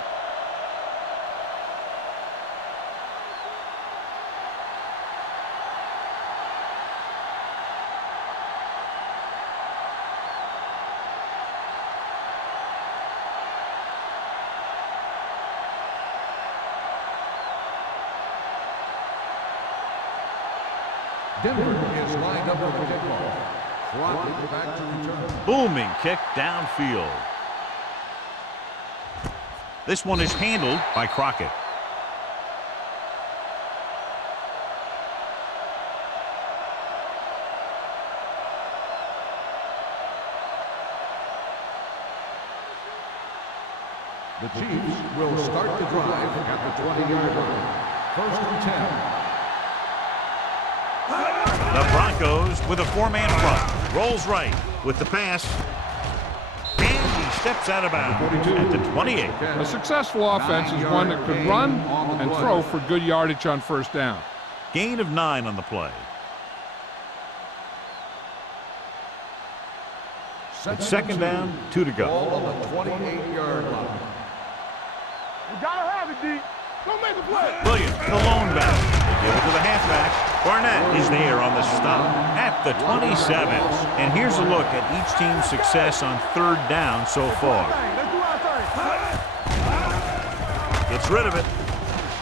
Denver is lined up for the kickoff. Crockett back to return. Booming kick downfield. This one is handled by Crockett. The Chiefs will start the drive at the 20-yard line. First and 10. The Broncos with a 4-man front. Rolls right with the pass. And he steps out of bounds at the 28. A successful offense is one that could run and throw for good yardage on first down. Gain of 9 on the play. It's second down, 2 to go. Ball on the 28-yard line. You gotta have it, D. Don't make a play. Williams, the lone back. They give it to the halfback. Barnett is there on the stop at the 27. And here's a look at each team's success on third down so far. Let's do our thing. Gets rid of it.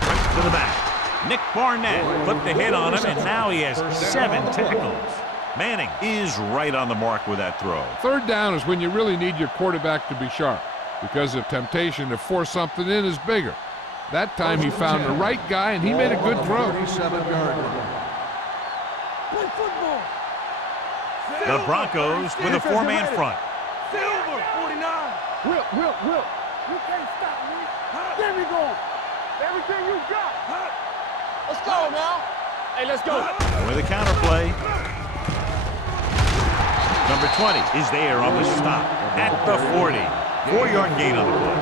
Right to the back. Nick Barnett put the hit on him, and now he has 7 tackles. Manning is right on the mark with that throw. Third down is when you really need your quarterback to be sharp, because the temptation to force something in is bigger. That time he found the right guy, and he made a good throw. 37-yard line. Play football. The Broncos with a 4-man front. Silver, 49. Will. You can't stop me. There we go. Everything you got. Let's go now. Hey, let's go. With a counter play. Number 20 is there on the stop at the 40. 4-yard gain on the play.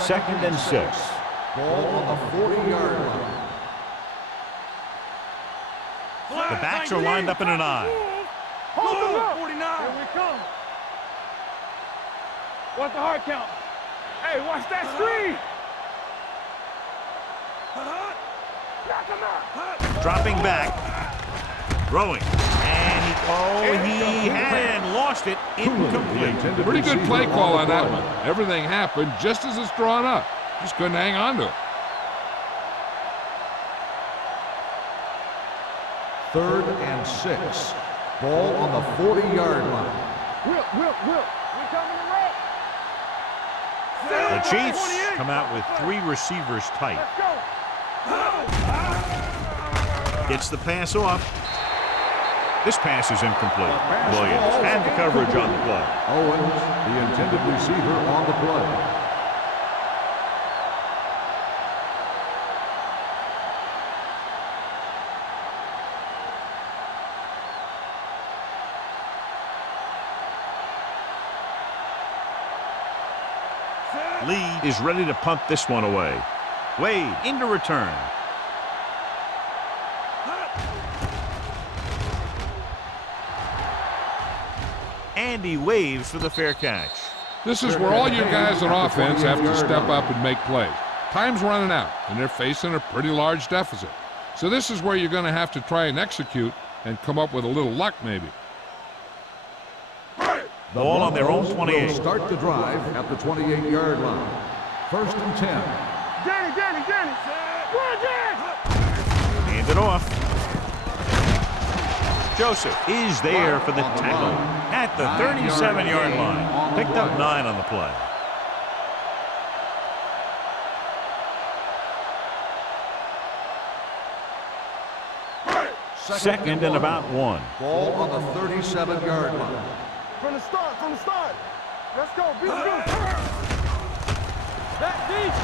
Second and 6. Ball on the 40-yard line. The backs are lined up in an I. Hold them up. 49. Here we come. What's the hard count? Hey, watch that screen. Knock him out. Dropping back. Throwing. And he had it and lost it. Incomplete. Pretty good play call on that one. Everything happened just as it's drawn up. Just couldn't hang on to it. Third and 6. Ball on the 40-yard line. Will. We coming in red. The Chiefs come out with 3 receivers tight. Let's go. Gets the pass off. This pass is incomplete. Williams had the coverage on the play. Owens, the intended receiver, on the play. Lee is ready to punt this one away. Wade into return. And he waves for the fair catch. This is where all your guys on offense have to step up and make plays. Time's running out, and they're facing a pretty large deficit. So this is where you're going to have to try and execute and come up with a little luck maybe. Ball on their own Will 28. start the drive at the 28-yard line. 1st and 10. Danny. Run, Danny. Hand it off. Joseph is there for the tackle at the 37-yard line. Picked up 9 on the play. Second and about 1. Ball on the 37-yard line. From the start. Let's go. Beat. Back deep.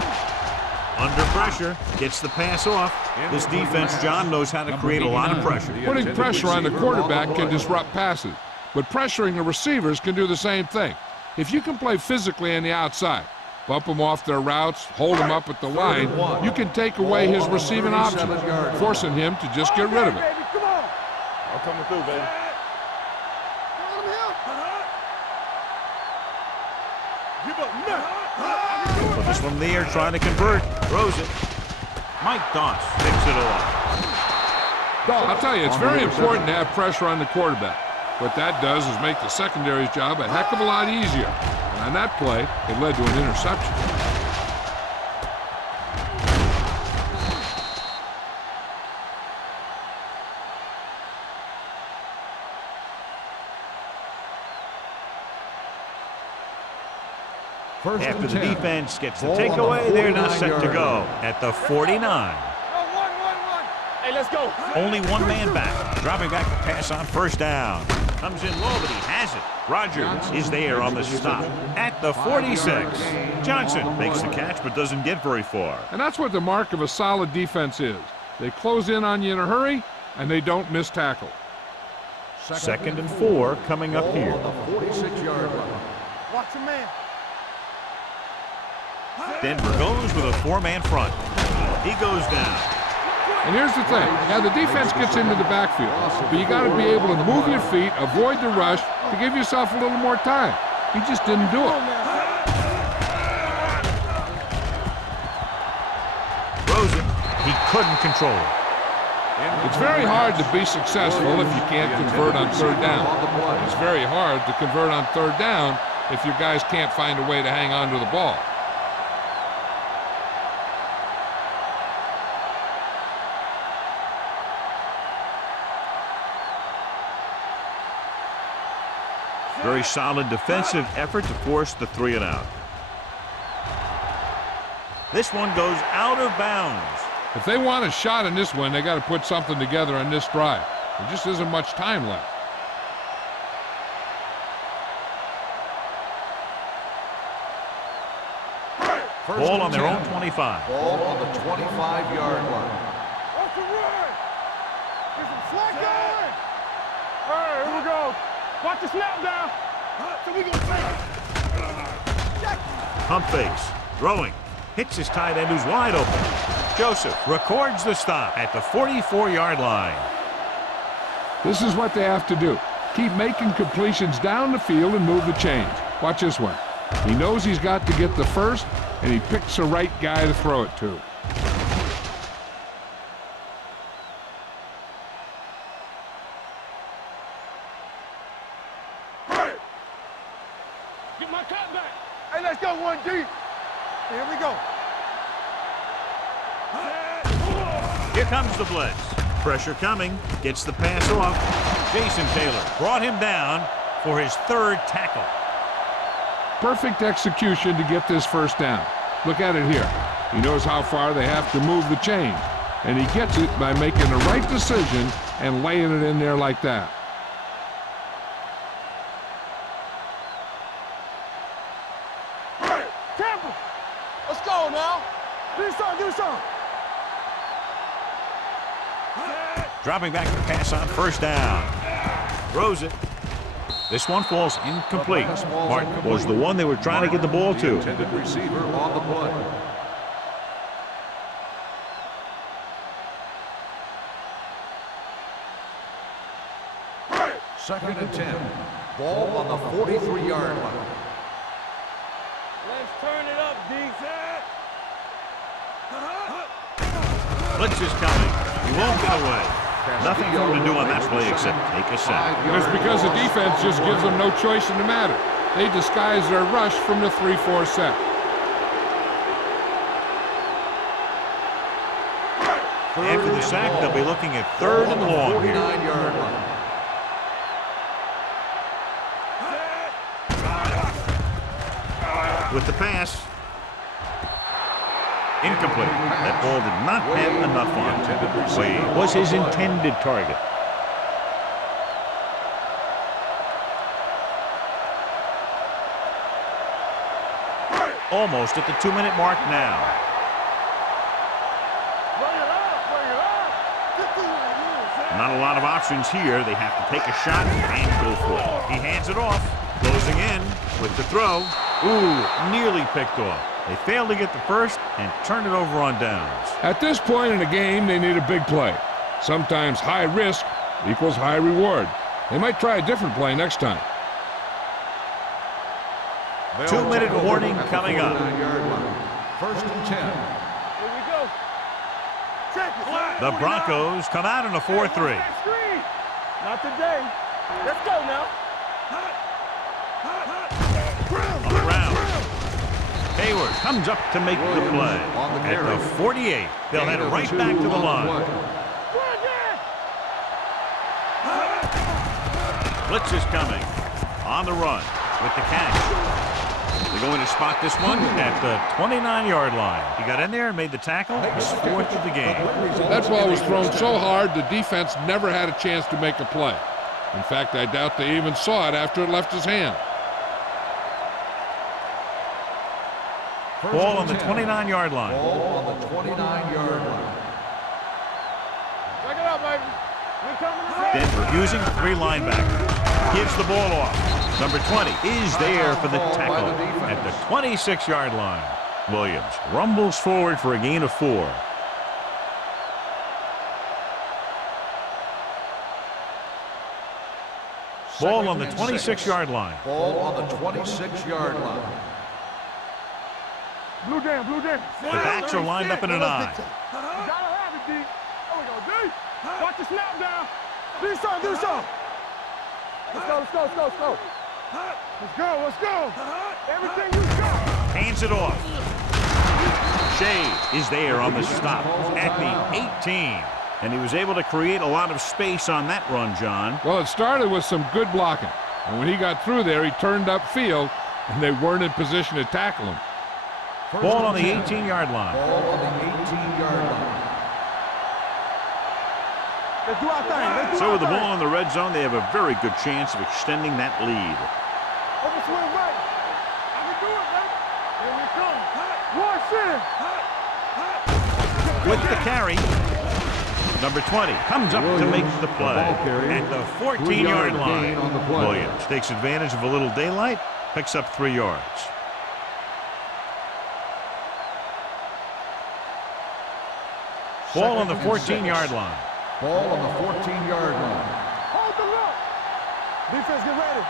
Under pressure, gets the pass off. This defense, John, knows how to create a lot of pressure. Putting pressure on the quarterback can disrupt passes, but pressuring the receivers can do the same thing. If you can play physically on the outside, bump them off their routes, hold them up at the line, you can take away his receiving options, forcing him to just get rid of it. Baby, come on. I'm coming through, baby. Give up nothing. Put this one there, trying to convert. Throws it. Mike Doss picks it off. I'll tell you, it's very important to have pressure on the quarterback. What that does is make the secondary's job a heck of a lot easier. And on that play, it led to an interception. After the defense gets the takeaway, they're now set to go at the 49. Hey, let's go. Only one man back. Dropping back to pass on 1st down. Comes in low, but he has it. Rogers is there on the stop at the 46. Johnson makes the catch, but doesn't get very far. And that's what the mark of a solid defense is. They close in on you in a hurry, and they don't miss tackle. 2nd and 4 coming up here. On the 46-yard line. Watch your man. Denver goes with a 4-man front. He goes down. And here's the thing. Now, the defense gets into the backfield, but you got to be able to move your feet, avoid the rush, to give yourself a little more time. He just didn't do it. Throws it. He couldn't control it. It's very hard to be successful if you can't convert on 3rd down. It's very hard to convert on 3rd down if your guys can't find a way to hang on to the ball. Very solid defensive effort to force the 3 and out. This one goes out of bounds. If they want a shot in this one, they got to put something together on this drive. There just isn't much time left. Ball on their own 25. Ball on the 25-yard line. Off the run. There's some slack going. All right, here we go. Watch the snap down. So we gonna take it. Pump fakes. Throwing. Hits his tight end who's wide open. Joseph records the stop at the 44-yard line. This is what they have to do. Keep making completions down the field and move the chains. Watch this one. He knows he's got to get the first, and he picks the right guy to throw it to. Get my cut back. Hey, let's go 1 deep. Here we go. Here comes the blitz. Pressure coming. Gets the pass off. Jason Taylor brought him down for his 3rd tackle. Perfect execution to get this 1st down. Look at it here. He knows how far they have to move the chains, and he gets it by making the right decision and laying it in there like that. Campbell, let's go now. Do something. Dropping back to pass on 1st down. Throws it. This one falls incomplete. Martin was the one they were trying to get the ball to. Intended receiver on the play. Second and 10. Ball on the 43-yard line. Let's turn it up, defense. Blitz is coming. He won't get away. Nothing for him to do on that play except take a sack. It's because the defense just gives them no choice in the matter. They disguise their rush from the 3-4 set. After the sack, they'll be looking at third and long here. 49-yard line. With the pass. Incomplete. That ball did not have enough on it. Wade was his intended target. Almost at the 2-minute mark now. Not a lot of options here. They have to take a shot and go for it. He hands it off. Closing in with the throw. Ooh, nearly picked off. They failed to get the first and turn it over on downs. At this point in the game, they need a big play. Sometimes high risk equals high reward. They might try a different play next time. 2-minute warning coming up. 49-yard line. First and 10. Here we go. Check it. The Broncos come out in a 4-3. Not today. Let's go now. On the ground. Hayward comes up to make the play. At the 48, they'll head right back to the line. Blitz is coming. On the run with the catch. They're going to spot this one at the 29-yard line. He got in there and made the tackle. His fourth of the game. That ball was thrown so hard the defense never had a chance to make a play. In fact, I doubt they even saw it after it left his hand. Ball on the 29-yard line. Ball on the 29-yard line. Check it out, baby. We coming to Denver using 3 linebackers. Gives the ball off. Number 20 is there for the tackle at the 26-yard line. Williams rumbles forward for a gain of 4. Ball on the 26-yard line. Ball on the 26-yard line. Blue down, blue down. The backs are lined up in an eye. You gotta have it, D. There we go, D. Watch the snap down. Do something, do something. Let's go, let's go, let's go, let's go. Let's go, let's go. Everything you got. Hands it off. Shea is there on the stop at the 18. And he was able to create a lot of space on that run, John. Well, it started with some good blocking. And when he got through there, he turned upfield, and they weren't in position to tackle him. Ball on the 18-yard line. Ball on the 18-yard line. Let's do our thing. Let's do So our with the thing. ball in the red zone, they have a very good chance of extending that lead. Over swing right. I can do it, man. Here we come. One sin. With the carry, number 20 comes up to make the play at the 14-yard line. Williams takes advantage of a little daylight, picks up 3 yards. Ball on the 14-yard line. Ball on the 14-yard line. Hold the look. Defense, get ready.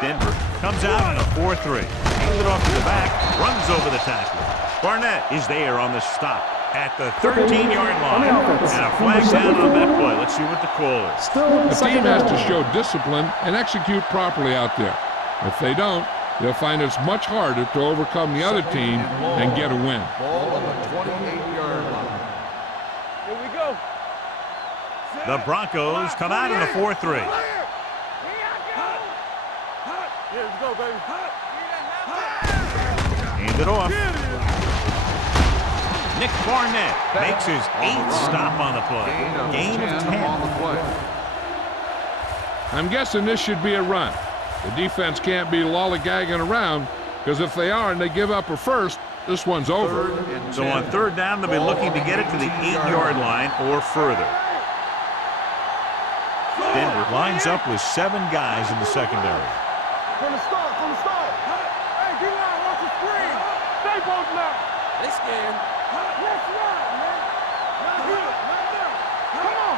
Denver comes out in a 4-3. Hands it off to the back, runs over the tackle. Barnett is there on the stop at the 13-yard line. And a flag down on that play. Let's see what the call is. The team has to show discipline and execute properly out there. If they don't, they'll find it's much harder to overcome the other team and get a win. Ball on the 28-yard line. Here we go. The Broncos come out in a 4-3. Here, let's go, baby. Hand it off. Nick Barnett makes his 8th stop on the play. Gain of 10. On the play. I'm guessing this should be a run. The defense can't be lollygagging around, because if they are and they give up a first, this one's over. So on 3rd down, they'll be looking to get it to the 8-yard line or further. Denver lines up with 7 guys in the secondary. From the start, from the start. Hey, get out, watch the screen. Stay both now. They scared. Let's ride, man. Not here, not there. Come on.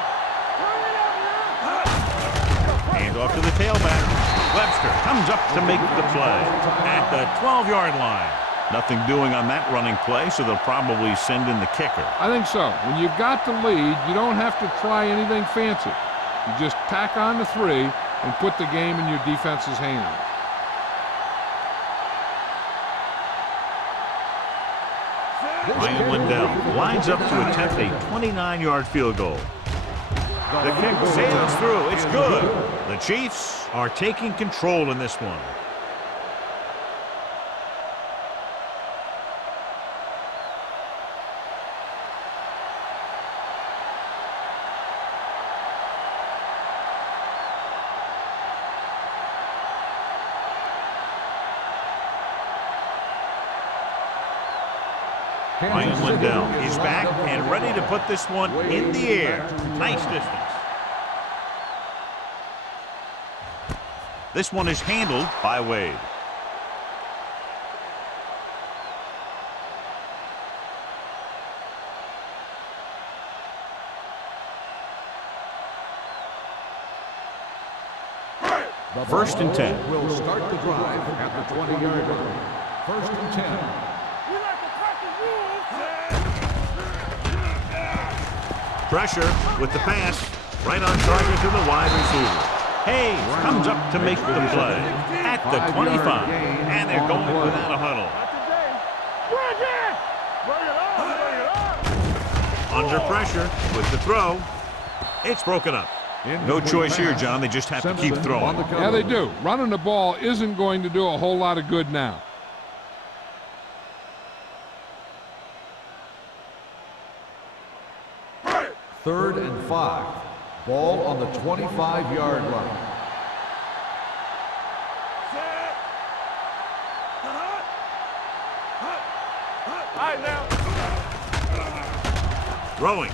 Turn it up now. Hands Hands off to the tailback. Webster comes up to make the play at the 12-yard line. Nothing doing on that running play, so they'll probably send in the kicker. I think so. When you've got the lead, you don't have to try anything fancy. You just tack on the 3 and put the game in your defense's hands. Ryan Lindell lines up to attempt a 29-yard field goal. The kick sails through. It's good. The Chiefs are taking control in this one. Ryan Lindell is back and ready to put this one in the air. Nice distance. This one is handled by Wade. First and 10. Will start the drive at the 20-yard line. First and 10. Pressure with the pass. Right on target to the wide receiver. Hayes comes up to make the play at the 25. And they're going without a huddle. Under pressure with the throw. It's broken up. No choice here, John. They just have to keep throwing. Yeah, they do. Running the ball isn't going to do a whole lot of good now. Third and 5. Ball on the 25-yard line. Throwing.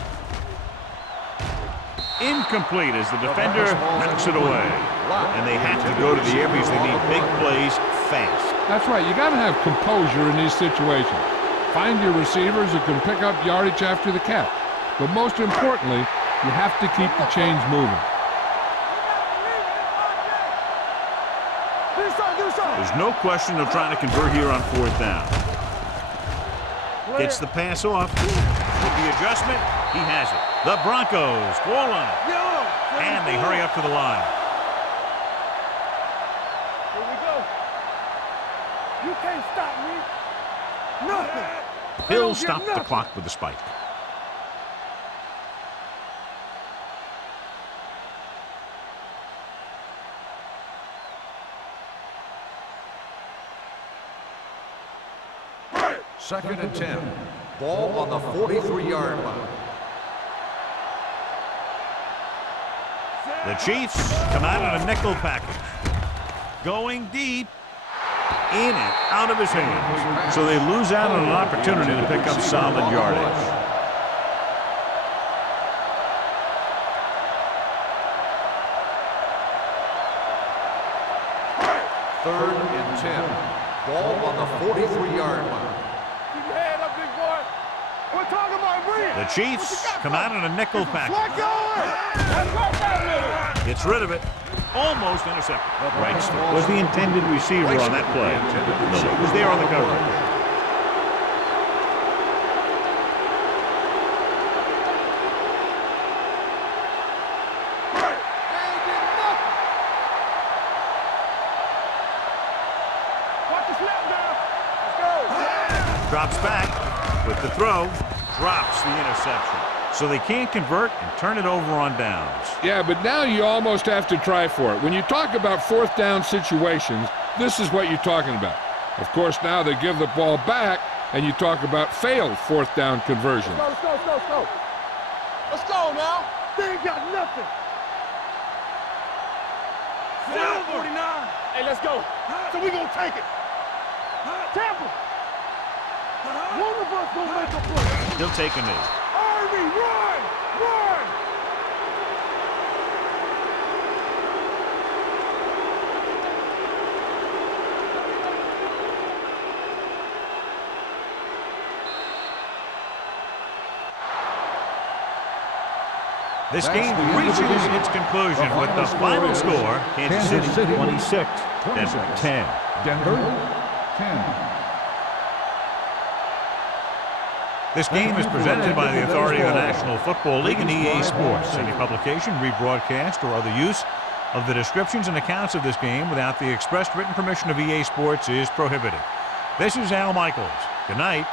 Incomplete as the defender knocks it away. And they have to go to the air because they need big plays fast. That's right. You got to have composure in these situations. Find your receivers who can pick up yardage after the catch. But most importantly, you have to keep the chains moving. There's no question they're trying to convert here on 4th down. Gets the pass off. With the adjustment, he has it. The Broncos goal line. And they hurry up to the line. Here we go. You can't stop me. Nothing. He'll stop the clock with the spike. Second and 10. Ball on the 43-yard line. The Chiefs come out in a nickel package. Going deep. In and out of his hands. So they lose out on an opportunity to pick up solid yardage. Third and 10. Ball on the 43-yard line. Keep your head up, big boy. We're talking about Reed. The Chiefs come out in a nickel package. What going? Gets rid of it. Almost intercepted. Right was the intended receiver on that play. No, was there on the cover. Drops back with the throw, drops the interception. So they can't convert and turn it over on downs. Yeah, but now you almost have to try for it. When you talk about 4th down situations, this is what you're talking about. Of course, now they give the ball back, and you talk about failed 4th down conversion. Let's go. Let's go now. They ain't got nothing. 49. Hey, let's go. So we gonna take it. Tampa. One of us gonna make a play. He'll take a knee. Army, run! This game reaches its conclusion with the final score, Kansas City 26, Denver 10. Denver 10. This game is presented by the authority of the National Football League and EA Sports. Any publication, rebroadcast, or other use of the descriptions and accounts of this game without the expressed written permission of EA Sports is prohibited. This is Al Michaels. Good night.